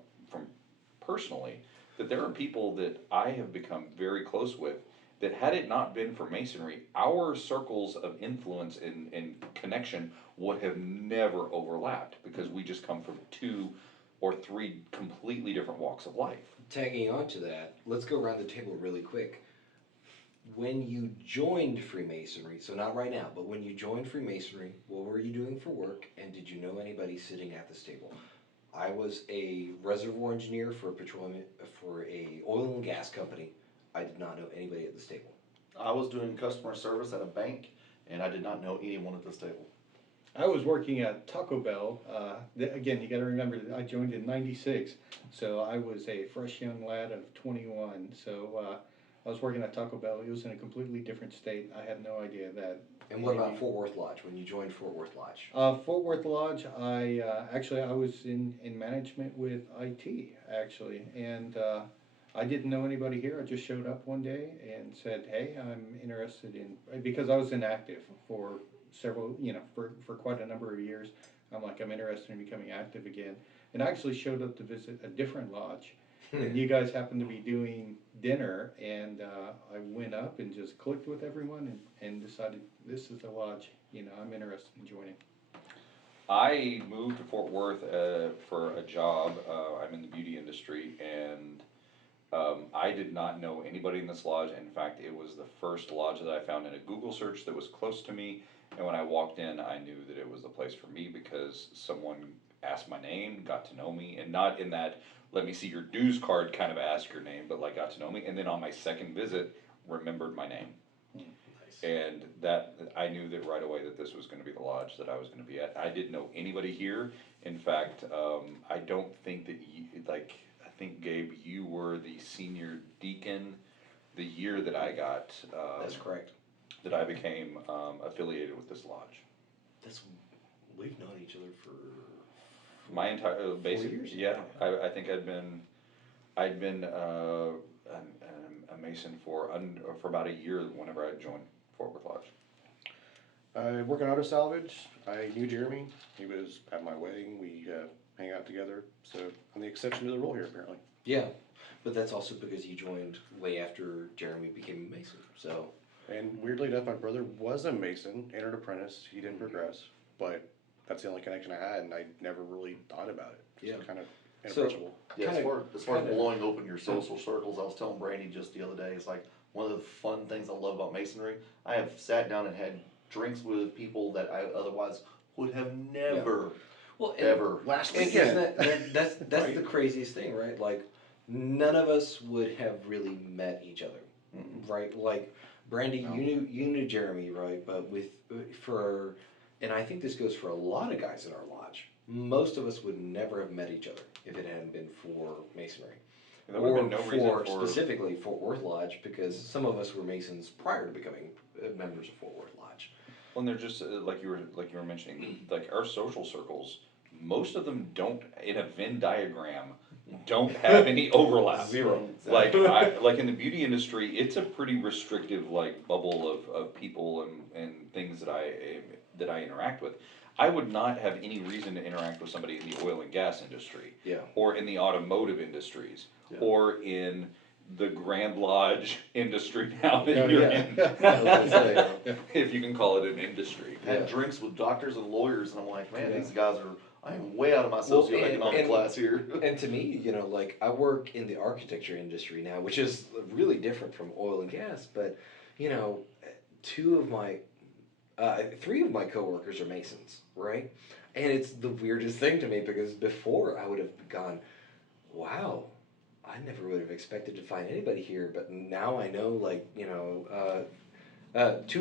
personally that there are people that I have become very close with that had it not been for Masonry, our circles of influence and connection would have never overlapped because we just come from 2 or 3 completely different walks of life. Tagging on to that, let's go around the table really quick. When you joined Freemasonry, so not right now, but when you joined Freemasonry, what were you doing for work, and did you know anybody sitting at this table? I was a reservoir engineer for a oil and gas company. I did not know anybody at this table. I was doing customer service at a bank, and I did not know anyone at this table. I was working at Taco Bell. Again, you got to remember that I joined in '96, so I was a fresh young lad of 21. So I was working at Taco Bell. It was in a completely different state. I had no idea that. And what about Fort Worth Lodge, when you joined Fort Worth Lodge? Fort Worth Lodge, I was in management with IT, actually, and I didn't know anybody here. I just showed up one day and said, hey, I'm interested in, because I was inactive for several, for quite a number of years. I'm like, I'm interested in becoming active again. And I actually showed up to visit a different lodge. And you guys happened to be doing dinner, and I went up and just clicked with everyone and decided this is the lodge, I'm interested in joining. I moved to Fort Worth for a job. I'm in the beauty industry, and I did not know anybody in this lodge. In fact, it was the first lodge that I found in a Google search that was close to me. And when I walked in, I knew that it was the place for me because someone asked my name, got to know me, and not in that let me see your dues card kind of ask your name, but like got to know me. And then on my second visit, remembered my name. And that I knew that right away that this was going to be the lodge that I was going to be at. I didn't know anybody here. In fact, I don't think that I think Gabe, you were the senior deacon the year that I got. That's correct. That I became affiliated with this lodge. We've known each other for My entire basic 4 years. Yeah, I think I'd been a Mason for about a year whenever I joined Fort Worth Lodge. I work in auto salvage. I knew Jeremy. He was at my wedding. We hang out together. So I'm the exception to the rule here, apparently. Yeah, but that's also because you joined way after Jeremy became a Mason. So, And weirdly enough, my brother was a Mason, entered apprentice. He didn't progress, but that's the only connection I had, and I never really thought about it. Just kind of inapproachable. Yeah, as far as kinda- blowing open your social circles, I was telling Brandy just the other day, it's like one of the fun things I love about masonry. I have sat down and had drinks with people that I otherwise would have never, ever. Last And weekend. isn't that's the craziest thing, right? Like, none of us would have really met each other, right? Like, Brandy, you knew Jeremy, right? But and I think this goes for a lot of guys in our lodge. Most of us would never have met each other if it hadn't been for masonry. There would have been no reason for for specifically Fort Worth Lodge, because some of us were Masons prior to becoming members of Fort Worth Lodge. Well, and they're just like you were mentioning, like our social circles. Most of them don't, in a Venn diagram, don't have any overlap. Zero. Like like in the beauty industry, it's a pretty restrictive like bubble of people and things that I interact with. I would not have any reason to interact with somebody in the oil and gas industry, or in the automotive industries, or in the Grand Lodge industry now that you're in. If you can call it an industry. Had drinks with doctors and lawyers, and I'm like, man, these guys are. I am way out of my socioeconomic class here. And to me, like, I work in the architecture industry now, which is really different from oil and gas. But three of my coworkers are Masons, right? And it's the weirdest thing to me, because before I would have gone, wow, I never would have expected to find anybody here. But now I know, like, two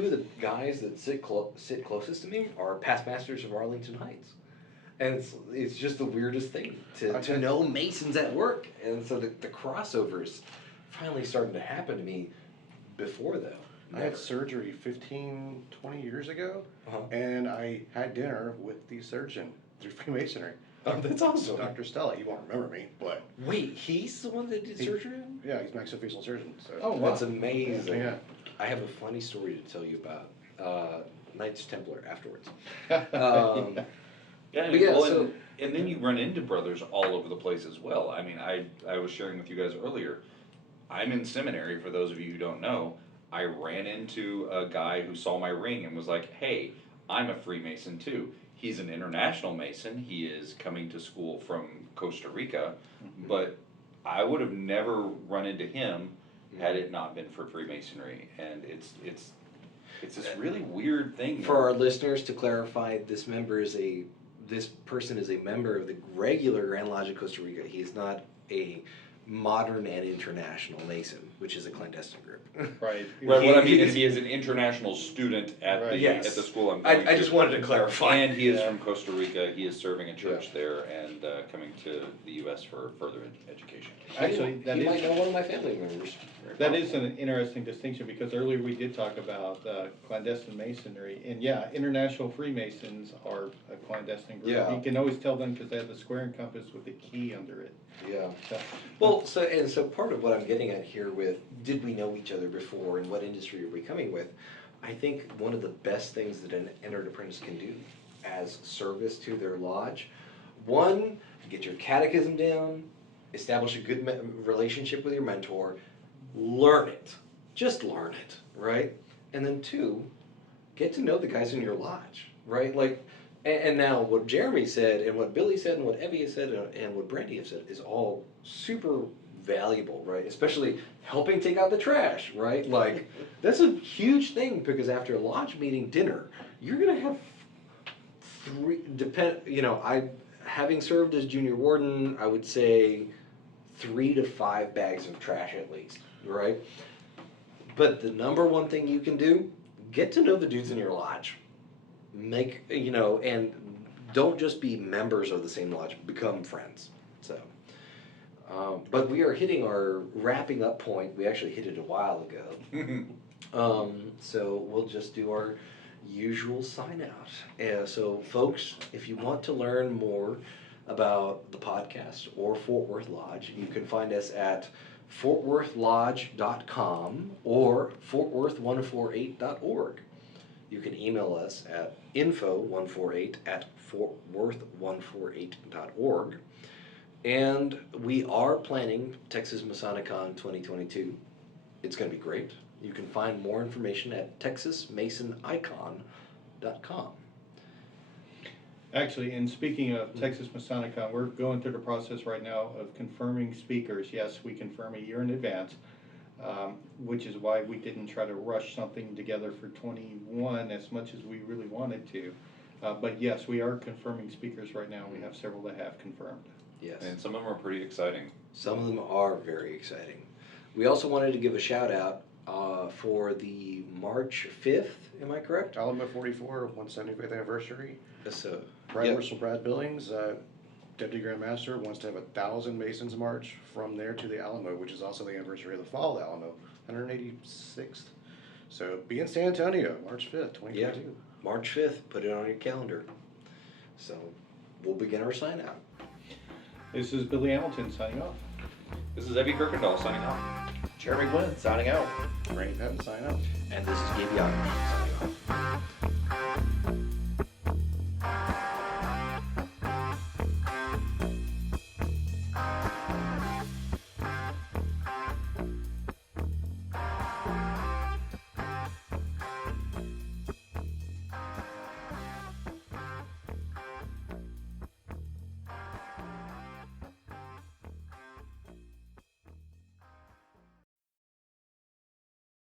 of the guys that sit closest to me are past masters of Arlington Heights. And it's just the weirdest thing to know Masons at work. And so the crossover's finally starting to happen to me before, though. I had surgery 15, 20 years ago, and I had dinner with the surgeon through Freemasonry. Oh, that's awesome. Dr. Stella, you won't remember me, but... Wait, he's the one that did surgery? Yeah, he's maxillofacial surgeon. So. Oh, wow. That's amazing. Yeah. I have a funny story to tell you about Knights Templar afterwards. And then you run into brothers all over the place as well. I mean, I was sharing with you guys earlier, I'm in seminary, for those of you who don't know. I ran into a guy who saw my ring and was like, hey, I'm a Freemason too. He's an international Mason. He is coming to school from Costa Rica, but I would have never run into him had it not been for Freemasonry. And it's this really weird thing. For our listeners, to clarify, this person is a member of the regular Grand Lodge of Costa Rica. He is not a modern and international Mason, which is a clandestine group. Right. Right. What I mean is he is an international student at the school I'm going to. I just wanted to clarify. And he is from Costa Rica. He is serving a church there and coming to the U.S. for further education. Actually, he might know one of my family members. That is an interesting distinction, because earlier we did talk about clandestine masonry, and international Freemasons are a clandestine group. Yeah. You can always tell them because they have the square and compass with the key under it. Yeah. So, Well, Well, so part of what I'm getting at here with did we know each other before and what industry are we coming with? I think one of the best things that an entered apprentice can do as service to their lodge, one, get your catechism down, establish a good relationship with your mentor, learn it, just learn it, right? And then two, get to know the guys in your lodge, right? Like, and now what Jeremy said and what Billy said and what Evie has said and what Brandy has said is all super valuable, right? Especially helping take out the trash, right? Like, that's a huge thing because after a lodge meeting dinner, you're gonna have having served as junior warden, I would say 3 to 5 bags of trash at least, right? But the number one thing you can do, get to know the dudes in your lodge. And don't just be members of the same lodge, become friends. So, but we are hitting our wrapping up point. We actually hit it a while ago. So we'll just do our usual sign out. So folks, if you want to learn more about the podcast or Fort Worth Lodge, you can find us at fortworthlodge.com or fortworth148.org. You can email us at info148@fortworth148.org. And we are planning Texas Masonicon 2022. It's going to be great. You can find more information at texasmasonicon.com. Actually, and speaking of Texas Masonicon, we're going through the process right now of confirming speakers. Yes, we confirm a year in advance, which is why we didn't try to rush something together for 21 as much as we really wanted to. But yes, we are confirming speakers right now. We have several that have confirmed. Yes. And some of them are pretty exciting. Some of them are very exciting. We also wanted to give a shout out for the March 5th, am I correct? Alamo 44, 175th anniversary. So, Brad yep. Russell, Brad Billings, Deputy Grand Master, wants to have 1,000 Masons march from there to the Alamo, which is also the anniversary of the fall Alamo, 186th. So be in San Antonio, March 5th, 2022. Yeah, March 5th, put it on your calendar. So we'll begin our sign out. This is Billy Hamilton signing off. This is Evve Kuykendall signing off. Jeremy Gwinn signing out. Brandy Patton, sign up. And this is Gabriel Jagush.